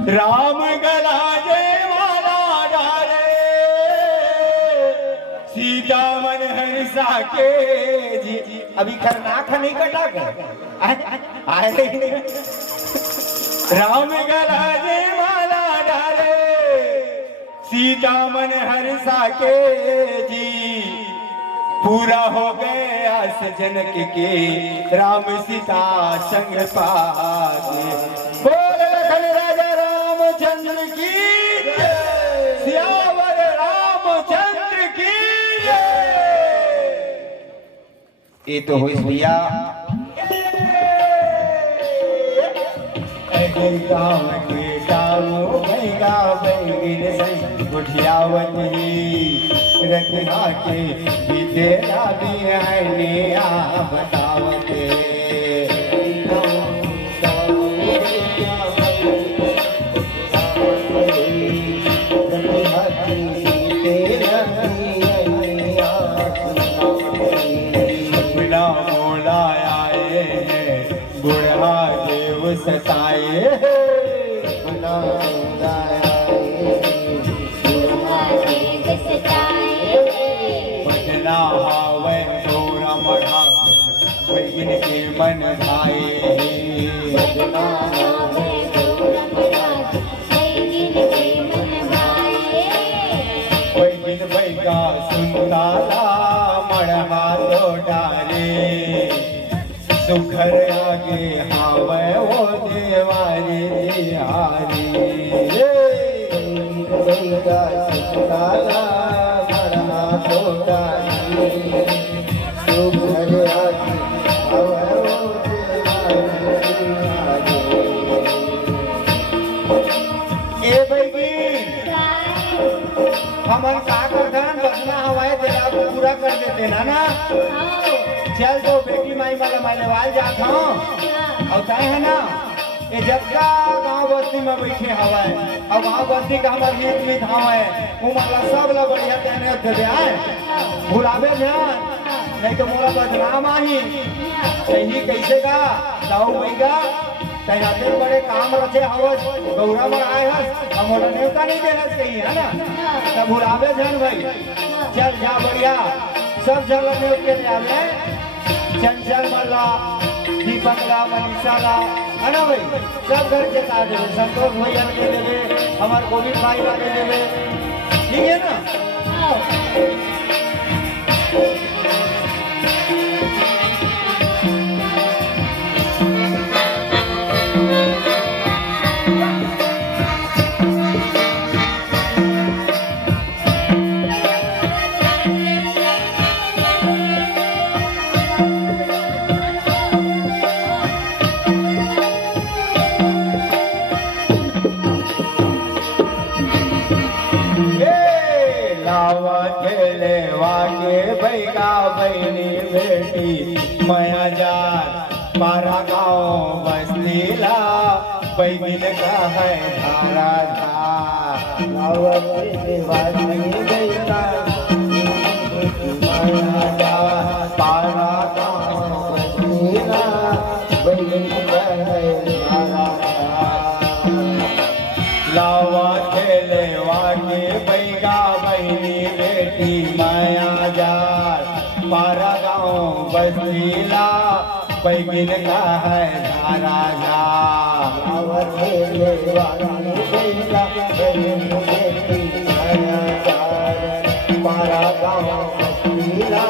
राम गला जय माला डाले सीता मन हर्षा के जी। अभी खरनाख नहीं कटा गए राम गला जय माला डाले सीता मन हर्षा के जी। पूरा हो गया जनक के राम सीता संग पागे। बोल लखन राजा रामचंद्र की जय। सियावर रामचंद्र की जय। ये तो हो भैया गाँव के गाँव बैगा बैगिन संग उठियावत रखना के विद्या बिहने आ बतावते। सपना बोला आए बुढ़ा देव सताए। बदला हावे डोरा मढ़ा बैगिन के मन भाए। बदला हावे डोरा मढ़ा बैगिन के मन भाए। बैगिन बैगा सुनता था मढ़ा तो डारे सुखर आगे हावे वो देवारी दिहारी। बैगा सुनता था हमन का करथन बदला हवाए तेरा पूरा कर देते ना। चल तो बेटी माई वाला मालेवाल जात हूँ और तय है ना ये जगह गाँव बस्ती में बैठे हवाए और गाँव बस्ती का हमारे गीत मीत हवाए वो माला सब ला बढ़िया कहने दे आए। भुलावे ध्यान नहीं तो मोरा बदनाम आही सही कैसे का दाऊ बैगा तैयाते बड़े काम रचे हवस गौरा में आए हस हम मोला नेवता नहीं देना चाहिए है ना। तब भुलावे ध्यान भाई चल जा बढ़िया सब जगह नेवत के जावे। चंचल वाला दीपक ला मनीषा ला है ना भाई सब घर के साथ देवे। संतोष भैया के देवे हमारे गोविंद भाई ला के देवे ठीक है ना। बैगा बहनी बेटी मया जार पारा गाँव बसलीला बैगिन का है धारा पारा गाँव बसलीला बैगिन का है धारा लावा खेले वागे बैगा बहनी बेटी माया जार पारा गाँव बसलीला बैगिन का है धारा लावा खेले वागे बैगा बहनी बेटी माया जार पारा गाँव बसलीला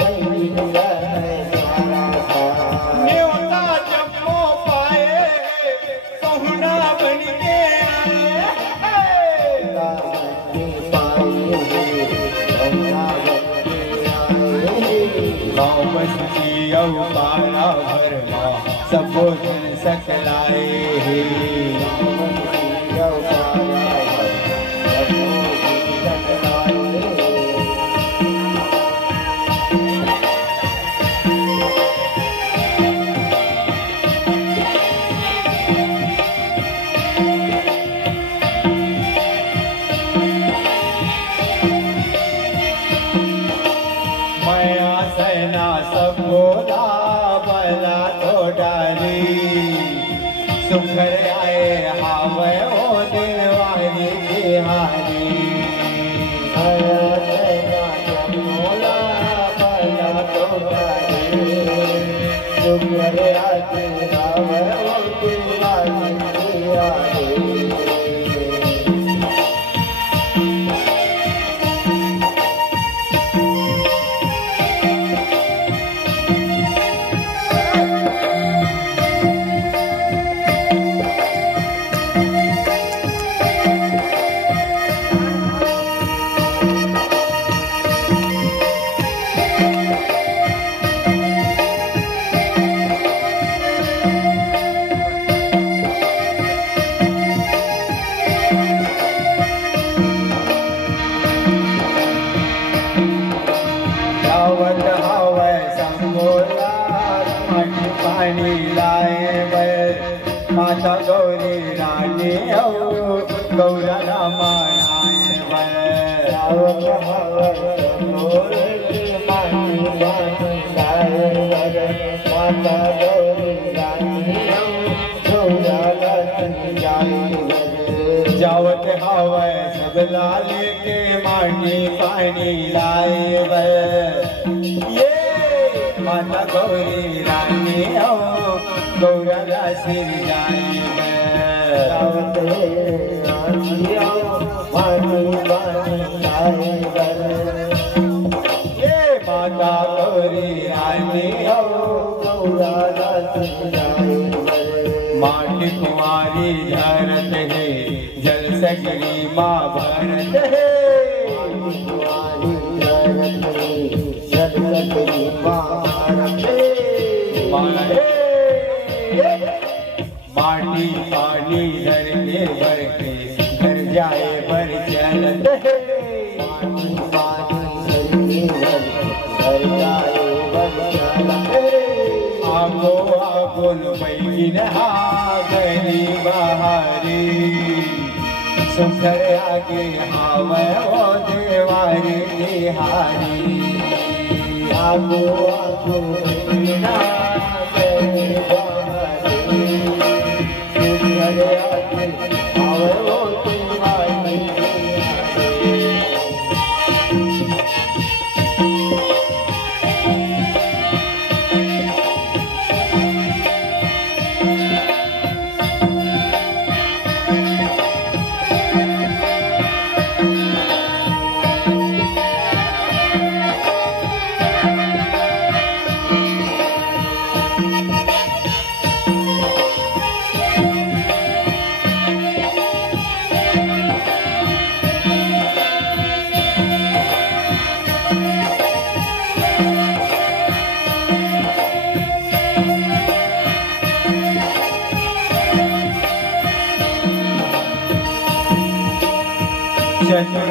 बैगिन का है धारा न्योता जब पाए पहुना बन के गाँव बस्ती पारा भरमा सबो जन सकलाए। बिहारी धावत हवै संबोला माटी पाणी लाए बर माता गौरी रानी हो गौरा मानाए बर धावत हवै संबोला माटी पाणी लाए बर माता गौरी रानी हो गौरा जाए जावत हवै सब लाले के माटी पानी लाए बर ये माता गौरी रानी हो गौरा सिर जाए बर ये माता गौरी रानी हो गौरा सिर जाए माटी कुमारी धरत है जल सगरी माँ भरत है माटी पानी धर के भर के घर जाए पर चलत है आगो आगुन बैगिन गली बहारी सुखर आगे हावे ओ देवारी बिहारी आगो आगो बैगिन गली बहारी सुखर आगे हावे ओ देवारी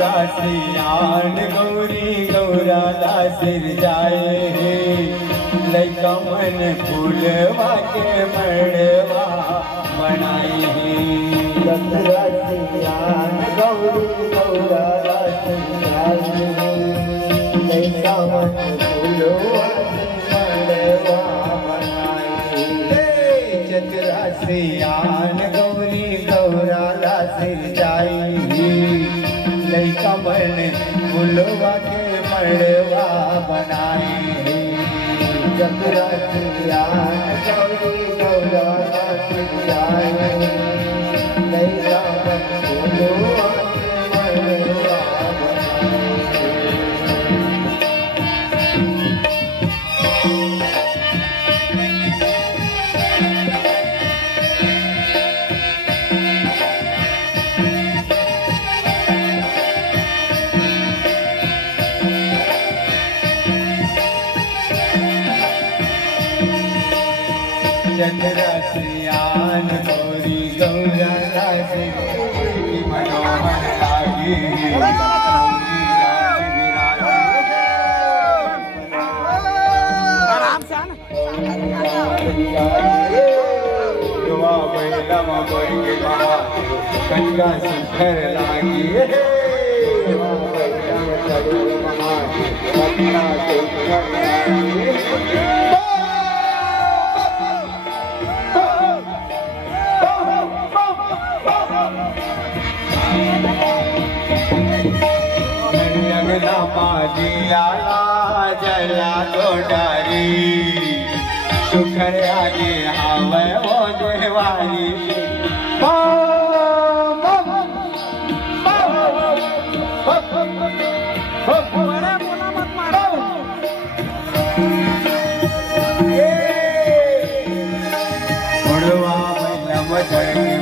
चतुरासियान गौरी गौरा दासिर जाए लैका मन फूलवा के मड़वा बनाई चतुरासियान गौरी गौरा दासिर जाए लैका मन फूलवा के मड़वा बनाई चतुरासियान गौरी गौरा दासिर जाए लैका मन फुलवा के मड़वा बनाए चतुरासियान गौरी गौरा दासिर जाए लैका मन फुलवा के मड़वा चतुरासियान गौरी गौरा दासिर मनोहर लागी कन्या सुखर लागी अंगना मादियाला जला तो डारी सुखर आगे आवे वो देवारी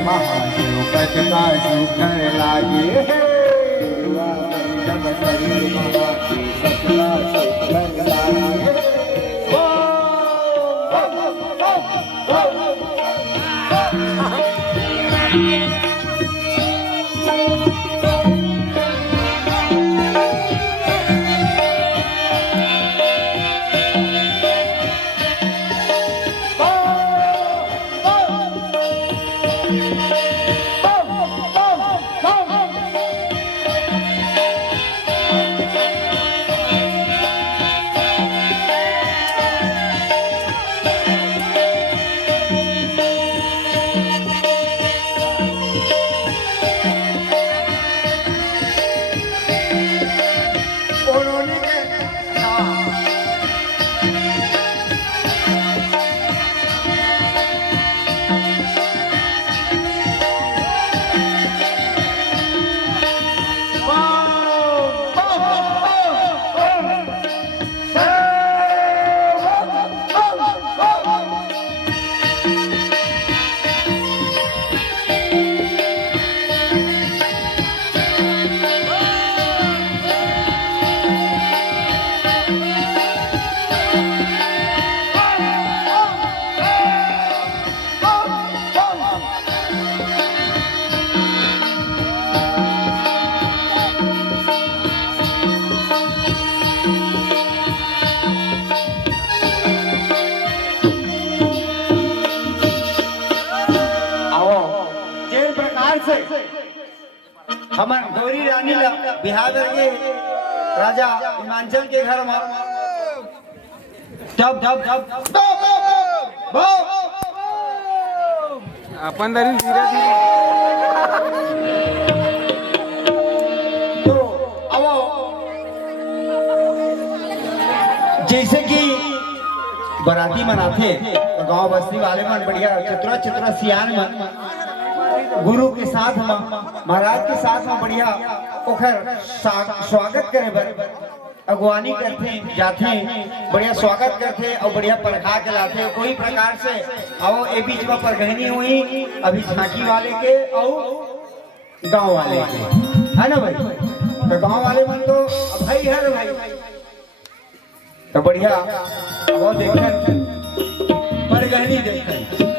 महादेव पद का सुखर लागे हमार गौरी रानी बिहार के राजा हिमांचल के घर में जब जब जब अपन धरी धीरे धीरे तो अब जैसे कि बराती मनाते तो गांव बस्ती वाले मन बढ़िया चित्रा चित्रा सियान में गुरु के साथ में महाराज के साथ में बढ़िया ओखर स्वागत करे बर अगवानी करते जाते बढ़िया स्वागत करते और बढ़िया परखा के लाते कोई प्रकार से आओ ए बीच में परगहनी हुई अभी झांकी वाले के और गांव वाले के है ना भाई तो गांव वाले मन तो भाई है भाई तो बढ़िया वो देखें परगहनी देखें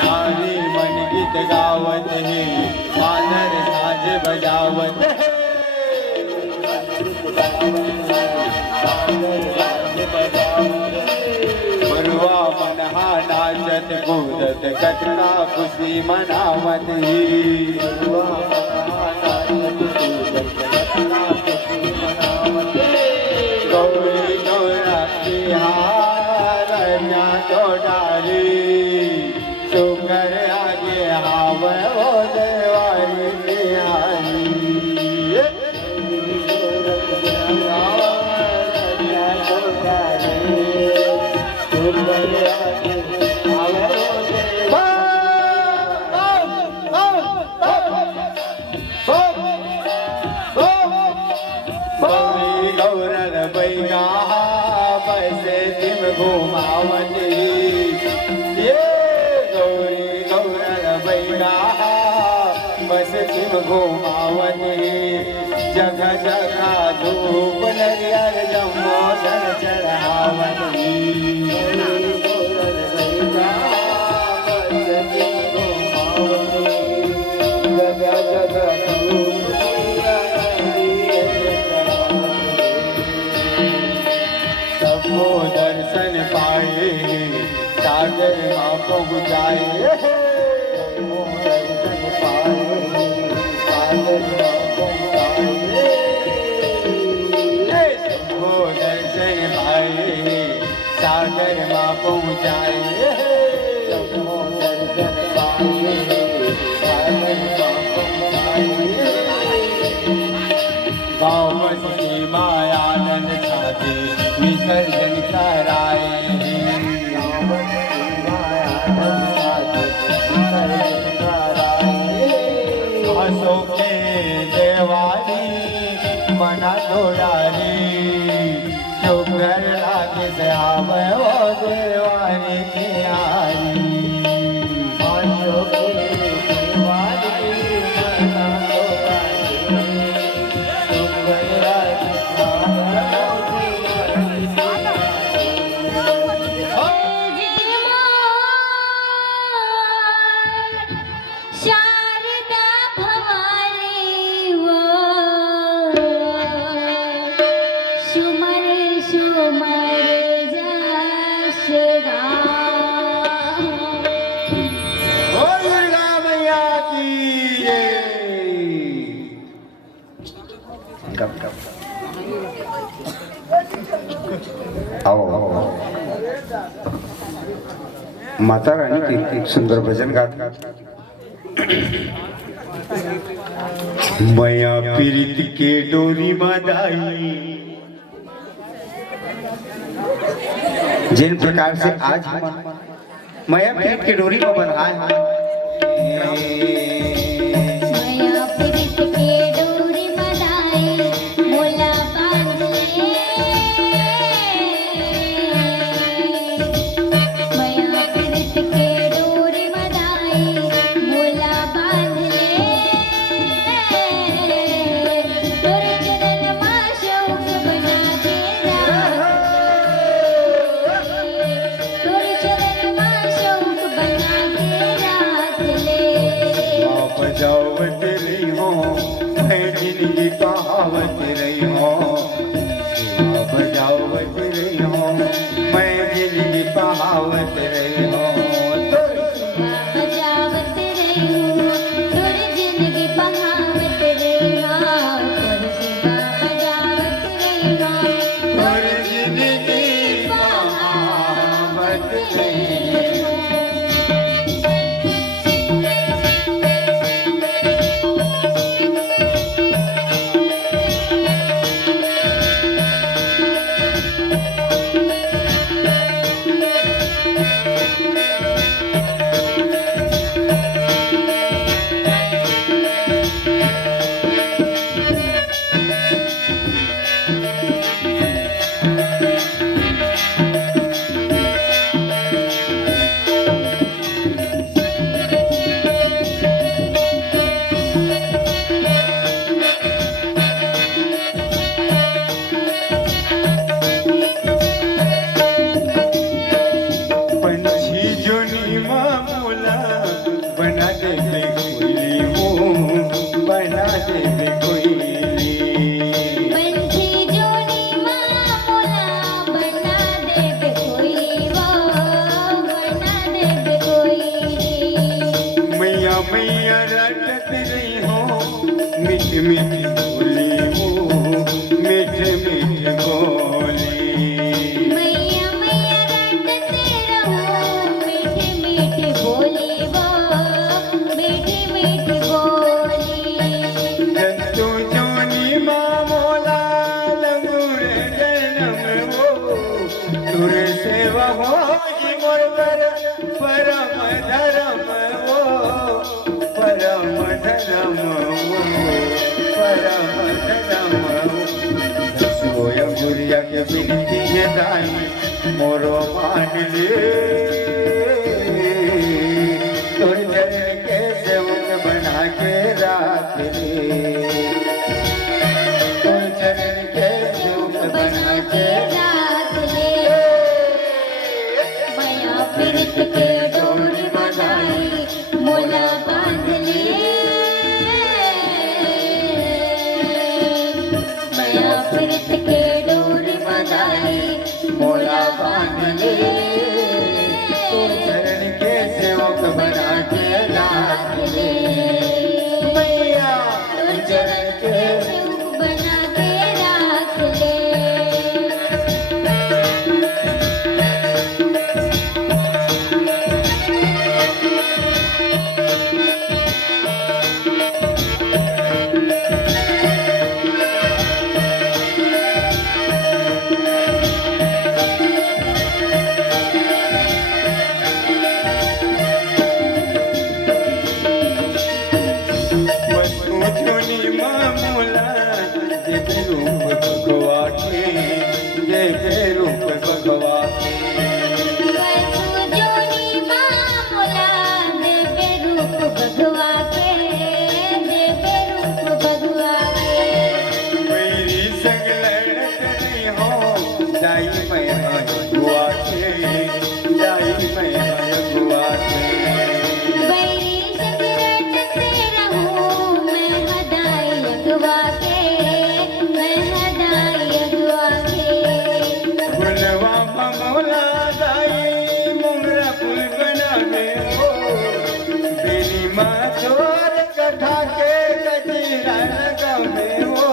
नारी मन गीत गावत है, वानर साज बजावत है। बरुआ मनहा नाचत कूदत कटका खुशी मनावत ही। गौरी गौरा बिहार तो डाली शुकर आगे हाव वो देवारी बिहारी। गौरन बैया बसे तिम घुमावती, ये गौरी गौरन बैया बस तिम घुमावती। जगह जगह धूप नरियर जमोदन चढ़ावती। जगह जगह सबको दर्शन पाए, सागर माँ पहुँचाए। दर्शन पाए, सागर माँ पहुँचाए। सबको दर्शन पाए, सागर माँ पहुँचाए। सबको दर्शन पाए, सागर माँ पहुँचाए। गाँव बस्ती मायानंद छाते विसर्जन कराए। हंसो के देवारी मना तोड़ारी, शुक्र लागे दयावे वो देवारी की आरी। हंसो के देवारी मना तोड़ारी, शुक्र लागे शारदा भवानी वो सुमर सुमर जशगा। दुर्गा मैया की जय। आओ माता रानी की एक सुंदर भजन गाता। मैया पीरित के डोरी बधाई। जिन प्रकार से आज मैया पीरित के डोरी को बधाई माया पीरित के डोरी बधाई, मोला बांधे। माया पीरित के डोरी बधाई, मोला बांधे। तोरे चरण मां शौक बना के राखे। तोरे चरण मां शौक बना के राखे। बजावत रही हो, मैं जिंदगी कहावत रही हो, सेवा बजावत रही हो, मैं जिंदगी कहावत रही हो। बजावत रही हूँ तोर जिंदगी बहावत रही हाँ तोर सेवा बजावत रही हाँ तोर जिंदगी बहावत रही हो। बना दे कोयली हूँ, बना दे कोयली। पंछी जोड़ी मामूला बना दे कोयली वो बना दे कोयली। मैया मैया रटत रही हो, मीठी मीठी बोली हूँ, मीठी मीठी बोली। मैया मैया रटते रहो मीठी मीठी बोली वो मीठी मीठी बोली। जंतु जोनी मामोला लंगूर जन्म वो, तुर सेवा हो मोर परम धर्म वो, परम धर्म वो, परम धर्म वो। सोया गुड़िया के बिनती है दाई मोरो मान ले, तोर चरण के सेवक बना के राख ले, तोर चरण के सेवक बना के रात ले माया पीड़ित के डोरी बंधाई मोला बांध ले। माया पीड़ित के डोरी बंधाई मोला बांध ले, तोर चरण के सेवक बना के राख ले। मैया तोर चरण के बना के राख ले। मामूला देखे रूप भगवा के, देखे रूप भगवा के। वैसु जोनी मामूला देवे रूप भगवा के देवे रूप भगवा के। मेरी संग लड़त नहीं हो, दाई मैं भगवा के, दाई मैं भगवा के। बैरी सिगरेट से रहूं मैं हदाई अगवा के मैं हदाई अगवा के। फुलवा ममोला दाई मुंगरा फूल बना दे हो, तेरी माँ चोर कथा के गजरा लगा में हो,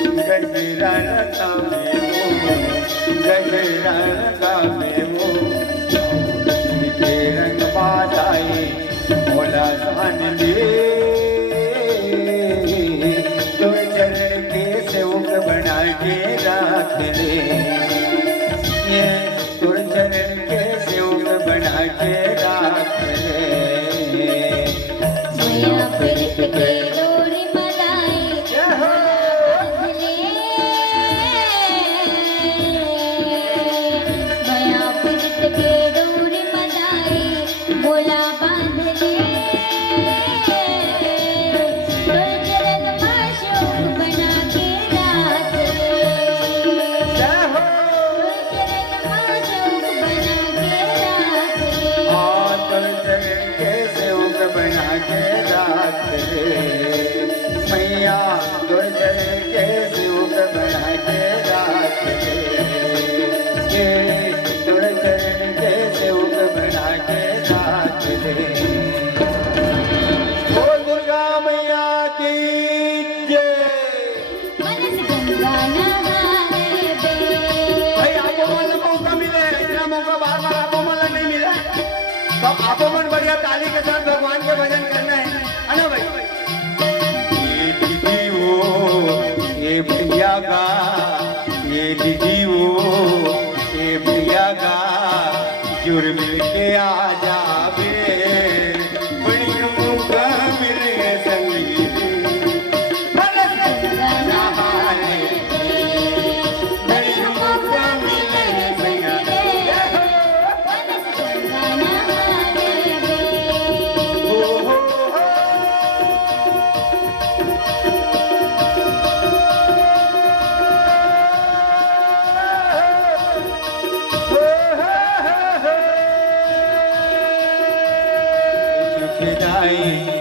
गजरा लगा में हो, गजरा लगा में हो। के रंग बाजाई मोला सान ले, तुम चरण के सेवक बना के राख ले, ये तुम चरण के सेवक बना के राख ले। मैया पीड़ित के डोरी मलाई बांध ले। मैया पीड़ित के डोरी मलाई मोला बांध ले। तोर चरण माशूक बना के राख ले। तोर चरण माशूक बना के राख ले। तुम चरण के सेवक बना के राख नारी के साथ भगवान के भजन करना है ना भाई। ये दीदी वो ये भैया का, ये दीदी वो ये भैया का, जुर्म के आ जावे बड़ी मौका मिले संगीत बड़ी मौका मिले संगीत।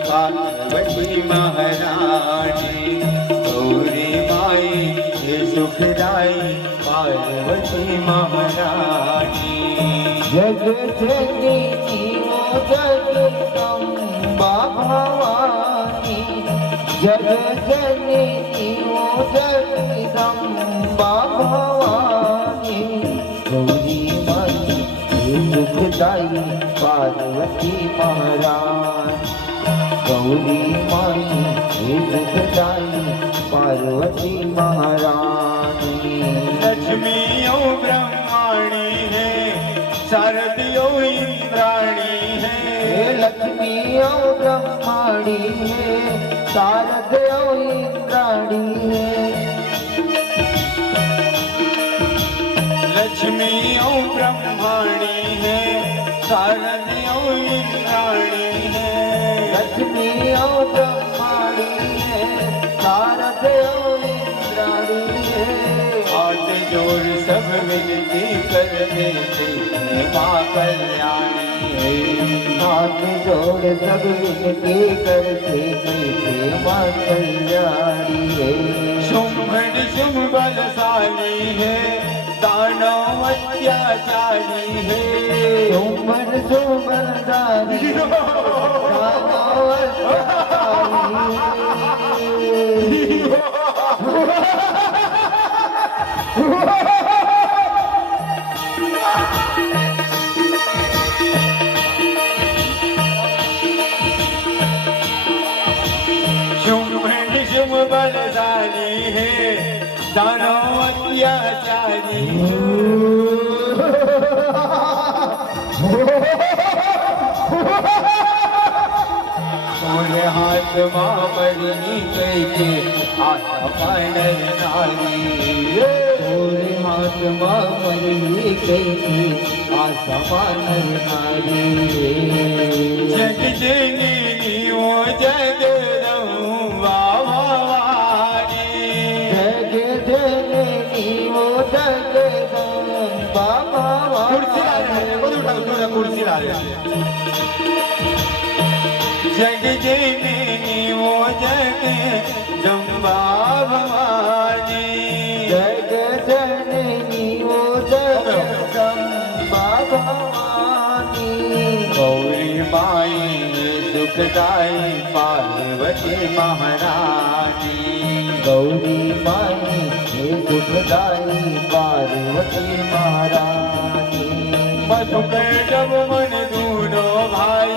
पार्वती महारानी गौरी माई ये सुखदाई पार्वती महारानी। जग जननी वो जगदम्बा भवानी, जग जननी वो जगदम्बा भवानी। गौरी माई ये सुखदाई पार्वती महारानी, गौरी माई ये सुखदाई पार्वती महारानी। लक्ष्मी ओ ब्रह्माणी है, शारदियो इंद्राणी है। लक्ष्मी ओ ब्रह्माणी है, शारद ओ इंद्राणी है। लक्ष्मी ओ ब्रह्माणी है, शारदियो इंद्राणी है। लक्ष्मी ओ ब्रह्माणी है, शारद ओ इंद्राणी है। हाथ जोड़ सब विनती कर देते माँ कल्याणी है। हाथ जोड़ सब विनती करते माँ कल्याणी है। शुंभन शुंभ बलशाली है, दानव अत्याचारी है। सुमन सुमरदारी शुंभन शुंभ बलशाली है, दानव अत्याचारी है। मोरे हाथ मामरनी कैके आशा पानर नारी। मोरे हाथ मामरनी कैके आशा पानर नारी। जग जननी वो जगदम्बा भवानी, जग जननी वो जगदम्बा भवानी। कुर्सी ला रहे जग जननी वो जगदम्बा भवानी। जग जननी वो जगदम्बा भवानी। गौरी माई सुखदाई पार्वती महारानी। गौरी माई ये सुखदाई पार्वती महारानी। मधुकर जब मन दूनो भाई,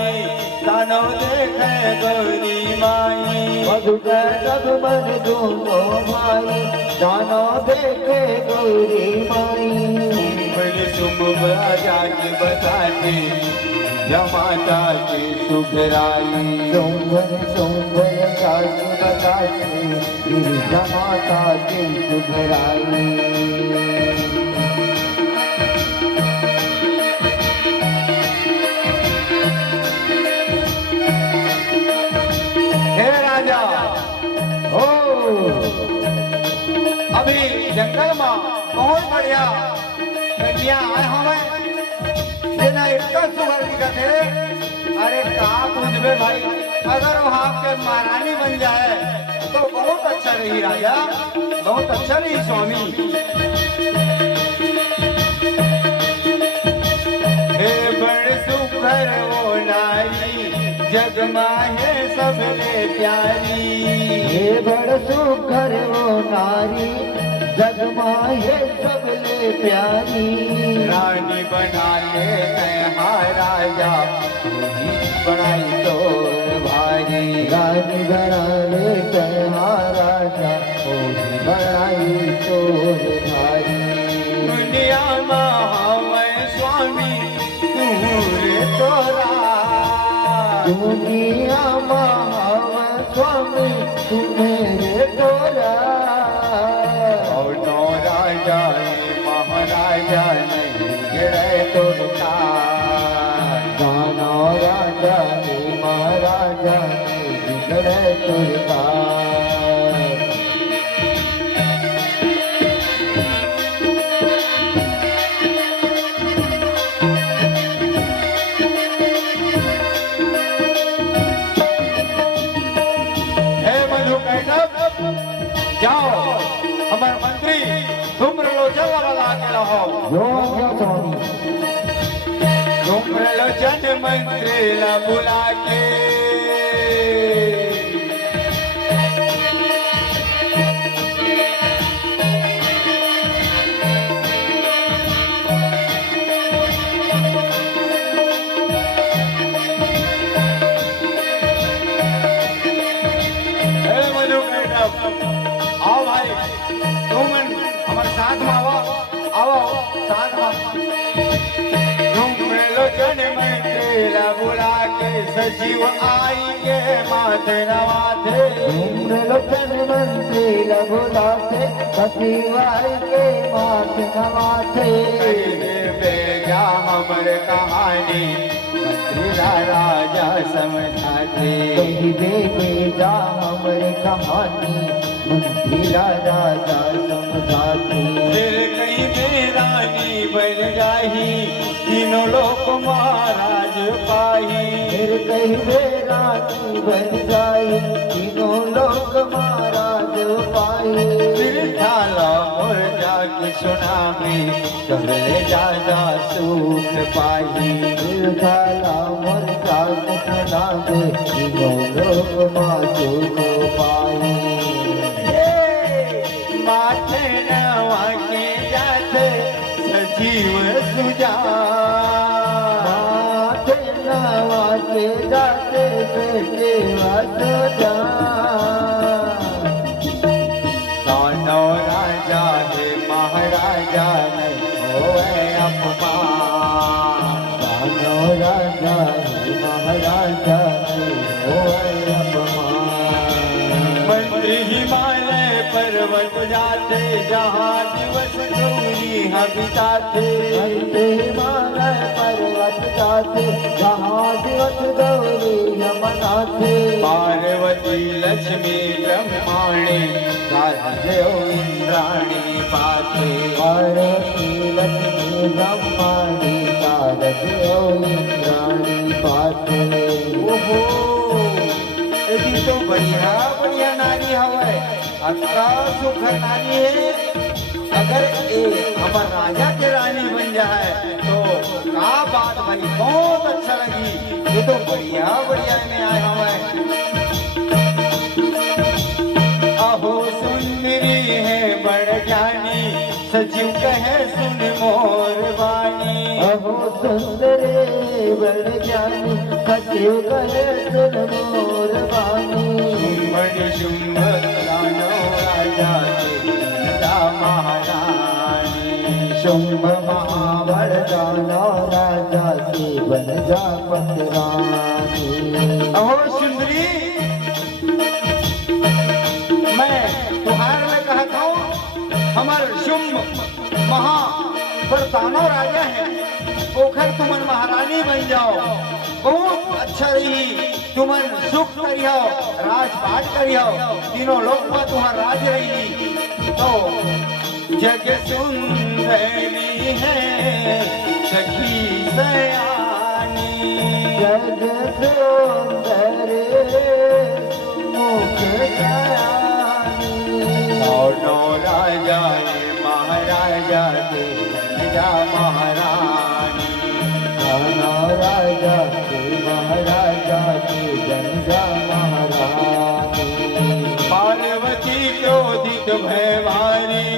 दानव देखे गौरी माई। मधुकर जब मन दोनों भाई, दानव देखे गौरी माई। बड़ी शुभ राजा के बताते जमाता की सुखराई। सुंदर सुंदर सास बताते गिरिजा माता की सुधराई। हे राजा ओ अभी जंगल में बहुत बढ़िया कन्या आए हमें देना इतना सुगर दिखत है। अरे का पूछबे भाई, अगर वो आपके महारानी बन जाए तो बहुत अच्छा रही राजा, बहुत अच्छा रही स्वामी। हे बड़ सुखर वो नारी, जग माहे सबले प्यारी। हे बड़ सुघर वो नारी, जग माहे सबले प्यारी। रानी बना ले मैं राजा, बनाई तो भारी रानी बनावे कहा राजा ओ बनाई तोर भारी दुनिया महावै स्वामी तूरे तोरा दुनिया महाव स्वामी तुम्हें तोरा और नो राजा महाराजा नहीं गिरे तोरता गाना राजा ने महाराजा ने बिगड़े तुरका जाओ हमारे मंत्री तुम लोचन वाला के रहो जो आज्ञा स्वामी तुम लोचन मंत्री ला बुला के आओ भाई तुम हमारे साथ में आओ साथ में तुम लोचन मंत्री बुला के सचिव आएंगे माथे नवाथे लोचन मंत्री बुलाते सचिवाई के माथ नवाथे बेजा हमर कहानी मंत्री राजा समझाते कही दे जा हमारे कहानी मंत्री राजा समझाते फिर कहीं में रानी बन जाही तीनों लोक महाराज पाही फिर कही रानी बन जाई तीनों लोग महाराज पाई फिर झाला मोर जाके सुनामी कर ले जा सुख पाही फिर खाला मर जाग सुनावे तीनों लोग मासू को पाई माथे नवा के जाते सजीव सुजा माथे नवा के जाते बेटे वासो जा दानो राजा है महाराजा नहीं होए अपमान दानो राजा महाराजा होए अपमान मंत्री हिमालय पर्वत जाते जहाँ दिवस गौरी बिताते हिमालय पर्वत जाते जहाँ दिवस गौरी मनाते पार्वती लक्ष्मी ब्रह्माणी देव इंद्राणी पाते पार्वती लक्ष्मी ब्रह्माणी कारदेव इंद्राणी पाते ओहो यदि तो बढ़िया बढ़िया नारी हवे अक्का सुख नारी है अगर ए हमार राजा के रानी बन जाए तो का बात भाई बहुत अच्छा लगी ये तो बढ़िया बढ़िया में आए हमें अहो सुंदरी है बड़ ज्ञानी सचिव कहे सुन मोर वाणी अहो सुंदरे बड़ ज्ञानी सचिव कहे सुन मोर वाणी बड़ शुंभ दानो राजा के जनता महारानी शुंभ महाबड़ जाना राजा से बन जा पतरानी अहो सुंदरी मैं तुहार में कहता हूँ हमार शुंभ महा दानो राजा है ओखर तुमन महारानी बन जाओ बहुत अच्छा रही तुमन सुख करियो राजपाट करियो तीनों लोग में तुम्हार राज रही तो जग सुंदरी है सखी सयानी जग सुंदर मुख दयानी दोनों राजा ने महाराजा के राजा महारानी गाना राजा के महाराजा के जनजा महारानी पार्वती क्रोधित भयवारी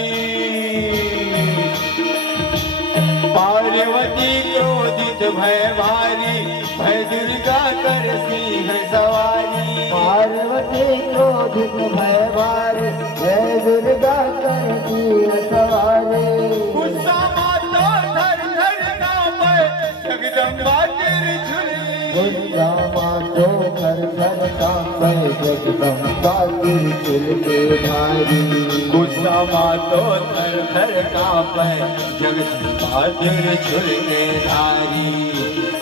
पार्वती क्रोधित भयवारी भय दुर्गा कर पार्वती क्रोधित भय बारे, जय दुर्गा करती सवारे। गुस्सा मातो धर धर कांपे, जगदम्बा तेरी झुलली। गुस्सा मातो घर घर कांपे, जगदम्बा त्रिशूल के धारी। गुस्सा मातो धर धर कांपे, जगदम्बा तेरी झुल के धारी।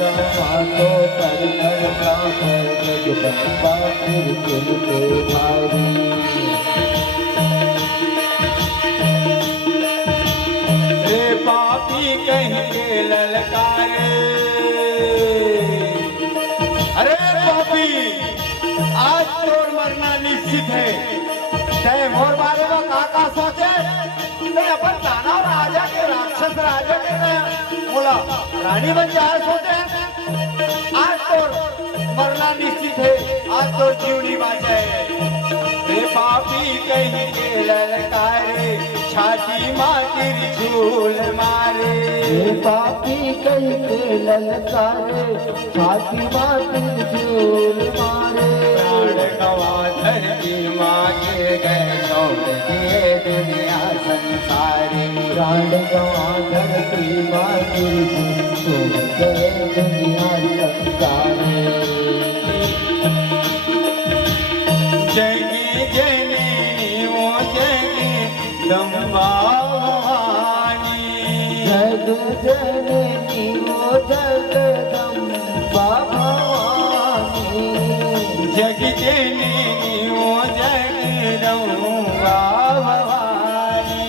मातो कर कर कांपे, जगदम्बा त्रिशूल के धारी। रे पापी कहीं के ललकारे, अरे पापी आज तोर मरना निश्चित है। तय मोर बारे में काका सोचे, नहीं अपन दानव राजा के राक्षस राजा के बोला रानी बन जाए सोचे। आज तोर मरना निश्चित है, आज तो जीवनी बाजे। रे पापी कहीं के ललकारे, छाती माँ त्रिशूल मारे। हे पापी कहीं के ललकारे, छाती माँ त्रिशूल मारे। प्राण गवा धरती माँ गिर गए, छोड़ दिए दुनिया संसारी। प्राण गवा धरती माँ त्रिशूल छोड़ गए दुनिया संसारी। जगी जननी वो जगदम्बा भवानी। जग जननी वो जगदम्बा भवानी। जग जननी वो जगदम्बा भवानी।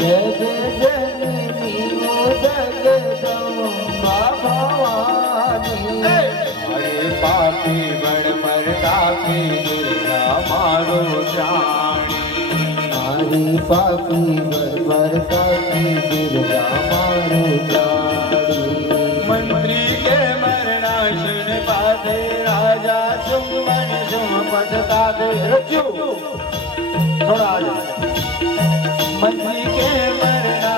जग जननी वो जगदम्बा भवानी। अरे पापी बड़ प्रतापी, दुर्गा मारो जानी। हरि पापी बर काकी, दुर्गा मारो जानी। मंत्री के मरना सुन पाते, राजा सुमन सुम पछताते। रुकियो थोड़ा आ जाओ। मंत्री के मरना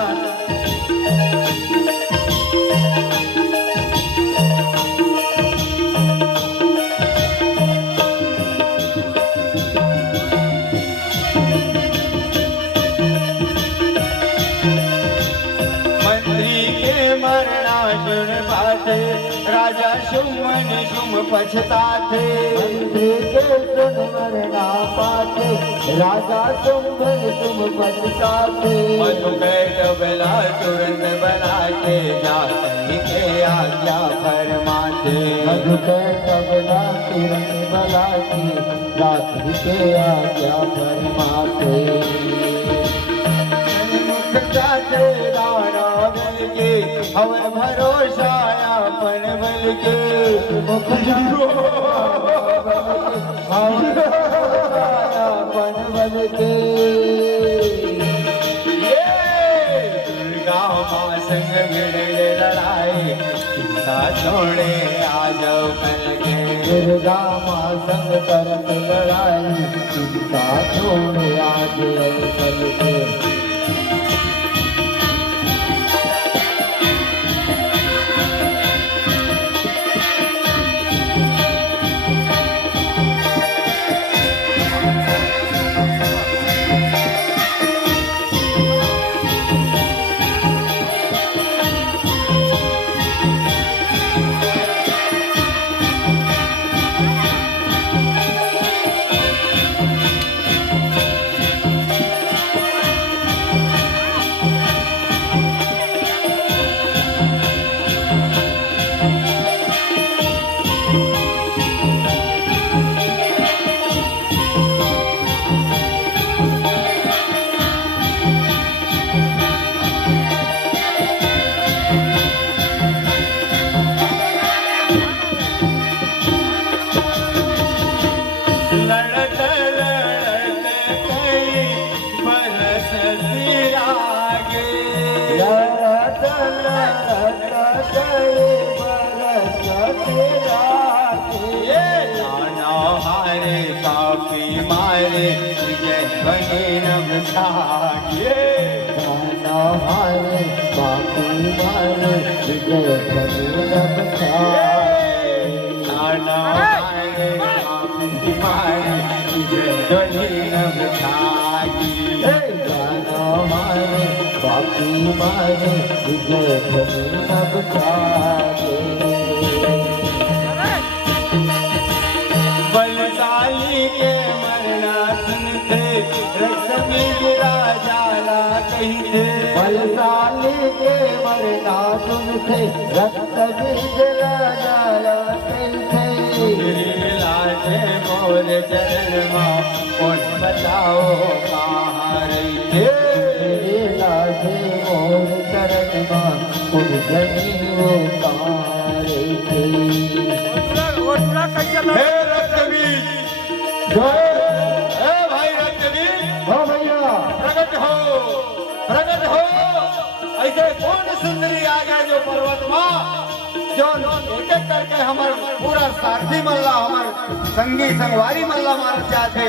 सुन पाते, राजा सुमन सुम पछताते। मंत्री के सुन मरना पाते, राजा सुमन तुम पछताते। मधु कैट बेला तुरंत बनाते, जाति के आज्ञा फरमाते। मधु कैट बेला तुरंत बनाते, जाति के आज्ञा फरमाते। जाते दाना बल के, हवन भरोसा अपन बल के। मुख अपन बल के। दुर्गा माँ संग मिले लड़ाई, चिंता छोड़े आ जाओ कल के। दुर्गा माँ संग करत लड़ाई, चिंता छोड़े आ जाओ कल के। मारे विजय बने नमसागे गाना हारे बापू मारे विजय बने नमसागे गाना हारे बापू बापी मारे जय जोनी नभ छाई गाना मारे बापी मारे विजय ध्वनि नभ छाए बलशाली के मरना सुनते रक्त बीज राजाला कही थे बलशाली के मरना सुनते रक्त बीज राजाला कहते मेरी लाजे मोर चरण माँ कौन बताओ कहाँ रही थे मेरे लाजे मोर चरण माँ कुल जनी वो तारे थे हे रक्तबीज हे भाई रक्तबीज हो भैया प्रकट हो ऐसे कौन सुंदरी आ गया जो पर्वत माँ जो एक एक करके हमार पूरा सारथी मल्ला हमार संगी संगवारी मल्ला मार चाहते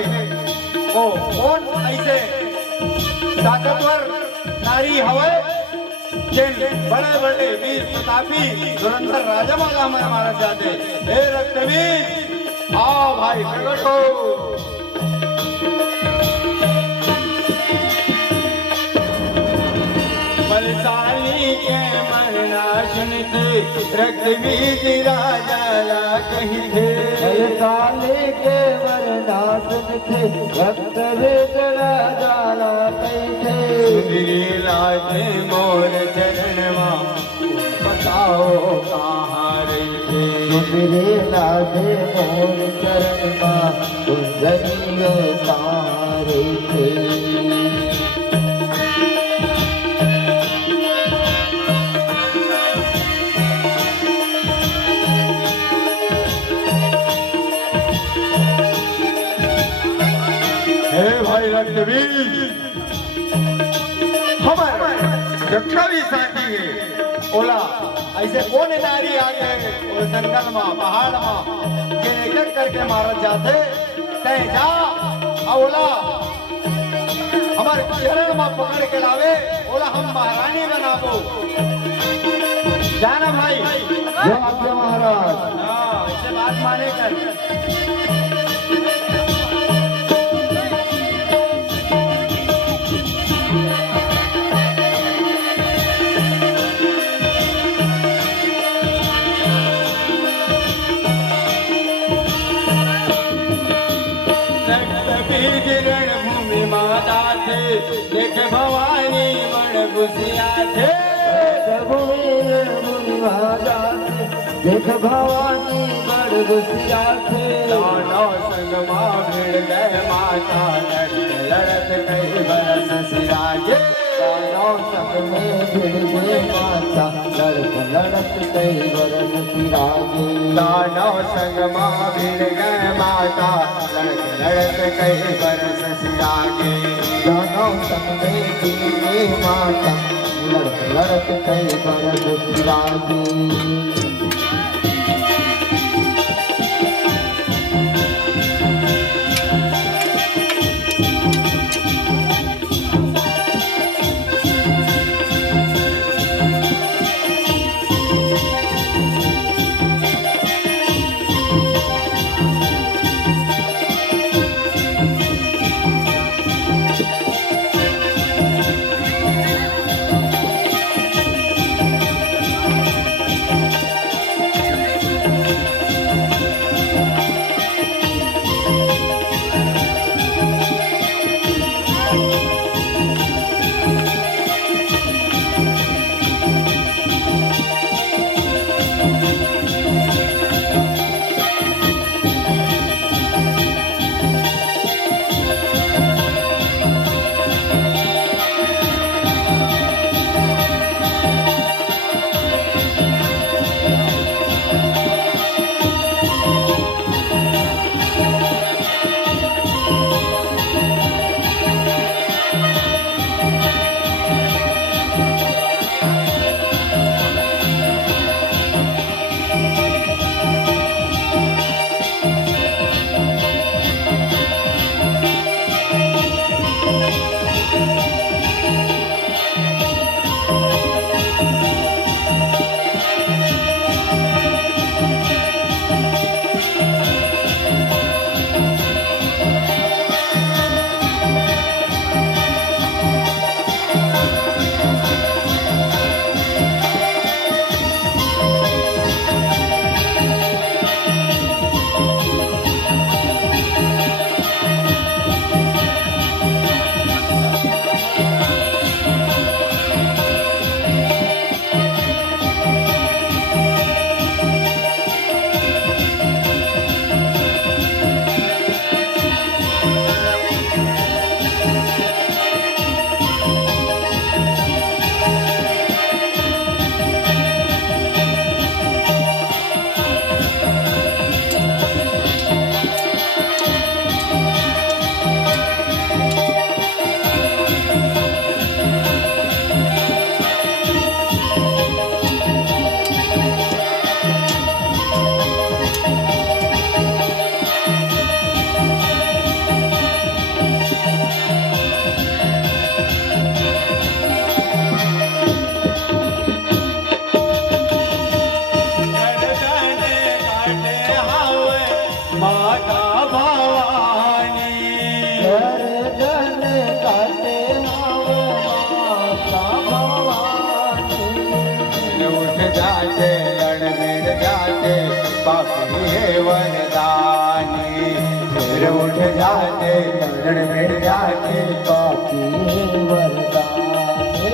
ओ कौन ऐसे ताकतवर नारी हवे जिन बड़े बड़े वीर प्रतापी धुरंधर राजा माला हमारे मारा चाहते हे रक्तबीज आओ भाई प्रकट हो बलशाली के मरना सुनते रक्तबीज राजा कही थे बलशाली के मरना सुनते रक्त बीज राजाला कहते सुंदरी लाजे मोर चरण माँ बताओ कहाँ रही थे मेरे लागे मोर चरण माँ कुंजनियो तारे थे हे भाई रक्तबीज हमारे जक्षा भी साथी है ओला ऐसे कौन नारी आ गए वो जंगल में पहाड़ में जे एक एक करके मारा जाते तय जा ओला हमारे चरण में पकड़ के लावे ओला हम महारानी बनाबो जाना भाई जो आपके महाराज हाँ ऐसे बात माने कर रणभूमि माता थे देख भवानी बड़ गुसिया थे देख भवानी बड़ गुस्सिया थे दोनों संग माँ भिड़ गए माता लड़त कई बरस सिराजे दोनों संग में भिड़ गए माता लड़त कई बरस सिराजे दोनों संग माँ भिड़ गए माता लड़त कई बरस सिरागे दोनों संग में भिड़ गए माता लड़त कई बरस सिराजे के पापी है वरदानी। फिर उठ जाते रण में जाके पापी है वरदानी।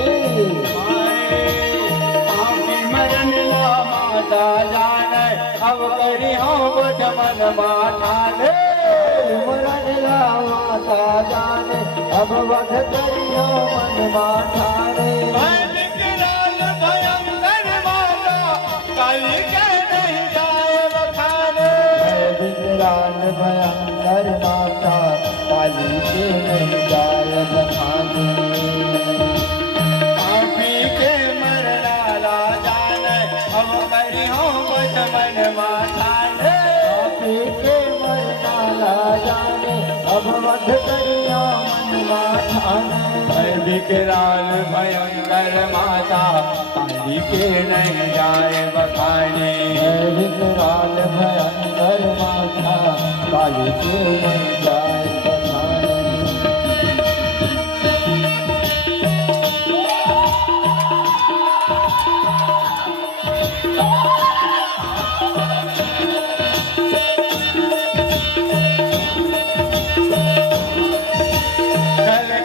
पापी मरण ला माता जाने, अब करी हो मन माठाने। मरण ला माता जाने, अब वध करियो मन माठाने। विकराल भयंकर माता, काली के नहीं जाए बखाने। विकराल भयंकर माता, काली के नहीं जाय बखाने। पापी के मरना ला जाने, अब करी हो मन माठाने। पापी के मरना ला जाने, अब वध करियो मन माठाने। विकराल भयंकर माता, काली के नहीं जाए बखाने। विकराल भयंकर माता, काली के नहीं जाय बखाने।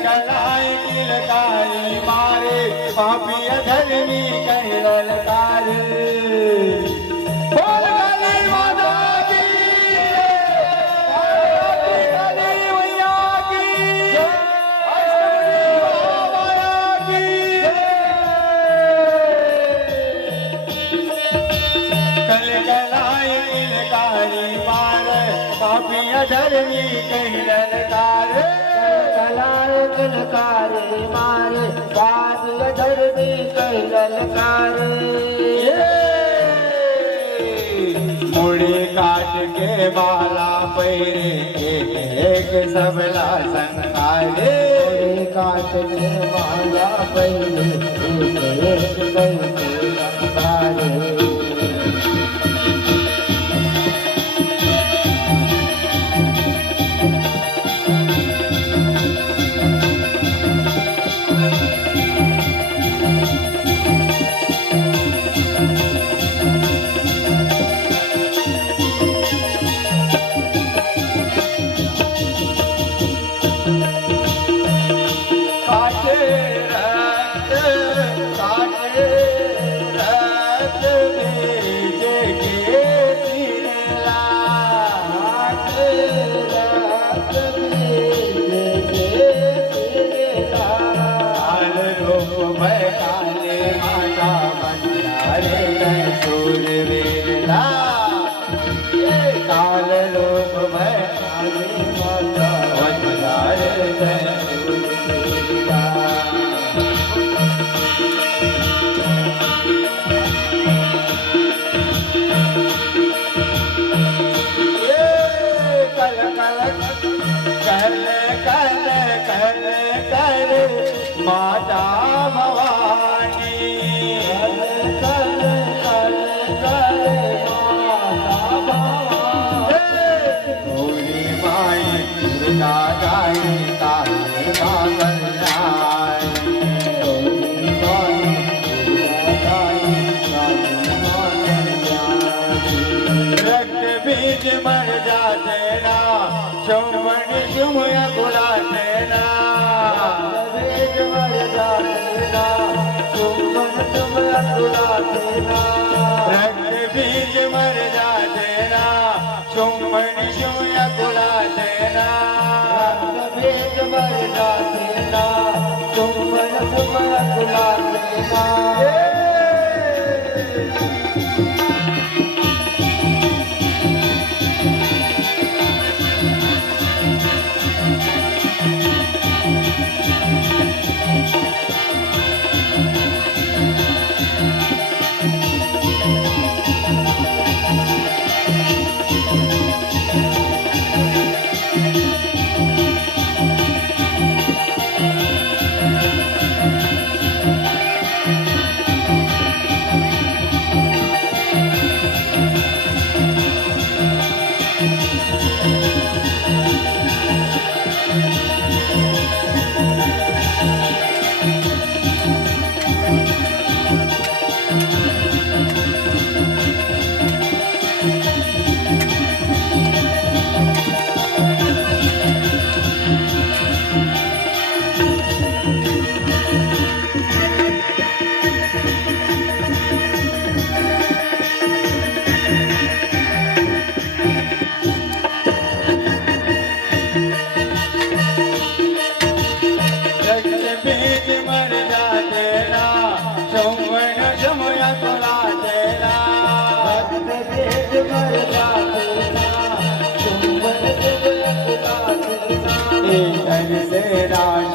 कलाई किलकारी मारे, पापी अधर्मी कहीं ललकार। बोल काली माता की, काली मैया की, अष्टभुजी महामाया की। कलाई किलकारी मारे, पापी अधर्मी कहीं ललकार। कलाल किलकारी मारे, पापी अधर्मी कहीं ललकार। मुड़ी काट के बाला पैरे, एक सबला संसारे। काट के माला पहले, एक कैसे संसारे। काटे रक्त, काटे रक्त बीज के सिरला। काटे रक्त बीज के सिरला। काल रूप भय काले माता, बंधारे में सूरवीरला। काल रूप भय काली माता, बंधारे में माता भवानी। कल कल कल माता भवानी। भोली माई दुर्गा गाई, काल कागल जाई। गौरी माई दुर्गा गाई, काली माता जाई। रक्त बीज मर जाते ना, चौमन शुम गुलाते ना। बीज मर जाते ना, चुम्बन तुम अकुलाते ना। रक्त बीज मर जाते ना, चौमन शुम गुलाते ना। बीज मर जाते ना, चुम्बन तुम अकुलाते ना।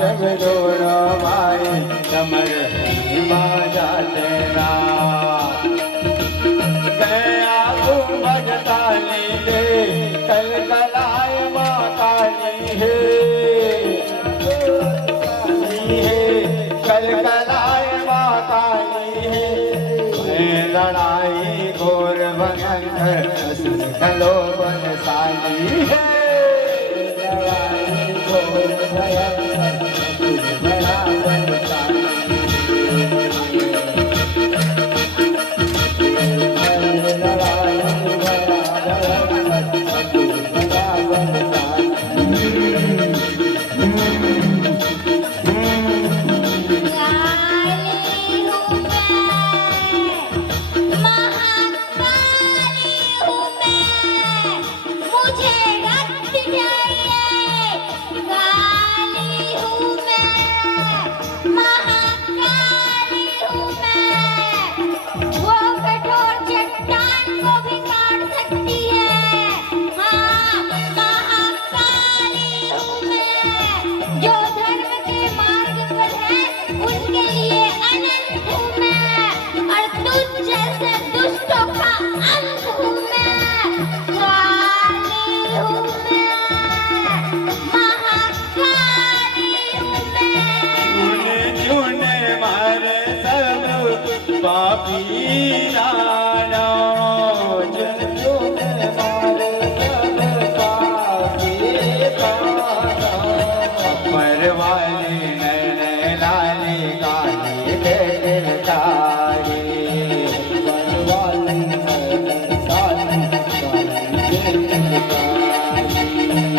सब दोनों भाई कमर बाजा तेरा गया भजता लीले कल कलाय माँ काली है कल कलाय माँ काली है लड़ाई घोर भयंकर असुर खलो बलशाली है लड़ाई घोर भयंकर असुर बड़ा बलशाली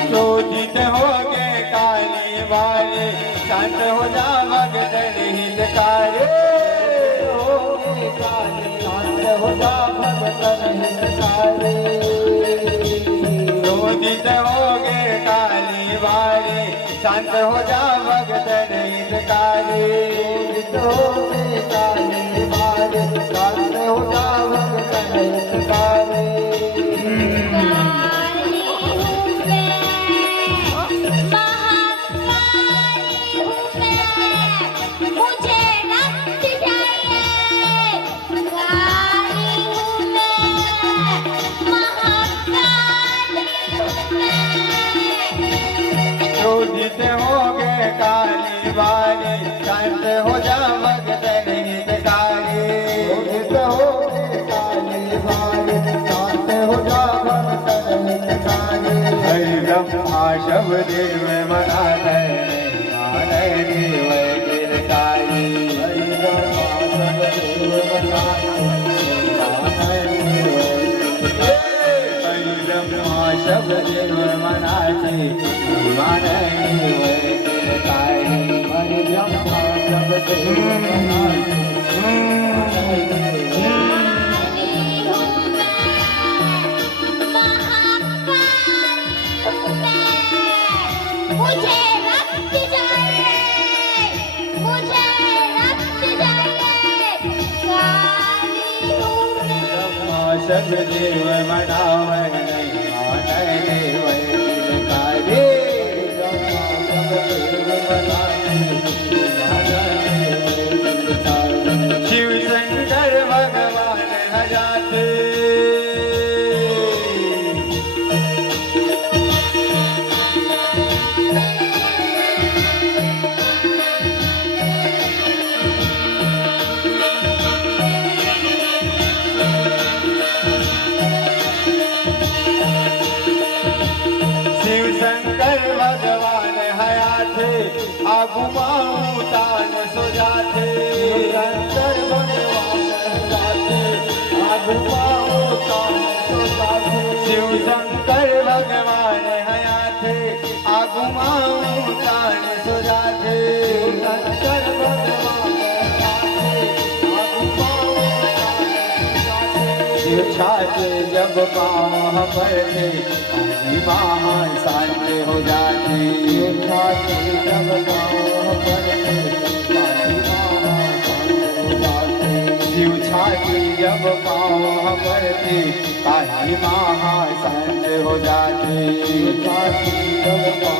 क्रोधित हो गए काली वाले शांत हो जा भगत हितकारी शांत हो जा भगत हितकारी क्रोधित हो गए काली वाले शांत हो जा भगत हितकारी हो गए काली वाले शांत हो जा भगत हितकारी क्रोधित हो गए काली वाली शांत हो जा भगत हितकारी क्रोधित हो गए काली वाली शांत हो जा भगत हितकारी हरि ब्रह्मा शब्द में मना है देव गिरकारी हरि ब्रह्मा शब्द में मना शब्द मना सब देव मनावे नहीं माने देव गिरकारी शिव शंकर भगवान हजाते भगवान हयाथे आगुमाऊ तान सो जाते शंकर भगवान हयाथे आगुमाऊ तान सो जाते शिव शंकर भगवान हयाथे आगुमाऊ तान सो जाते शंकर भगवान हयाथे आगुमाऊ छाते जब पाँव पर थे महा शांत हो जाती छाते जब पाँव पर शिव छाती जब पाँव पर थे काली महा शांत हो जाती छाती जब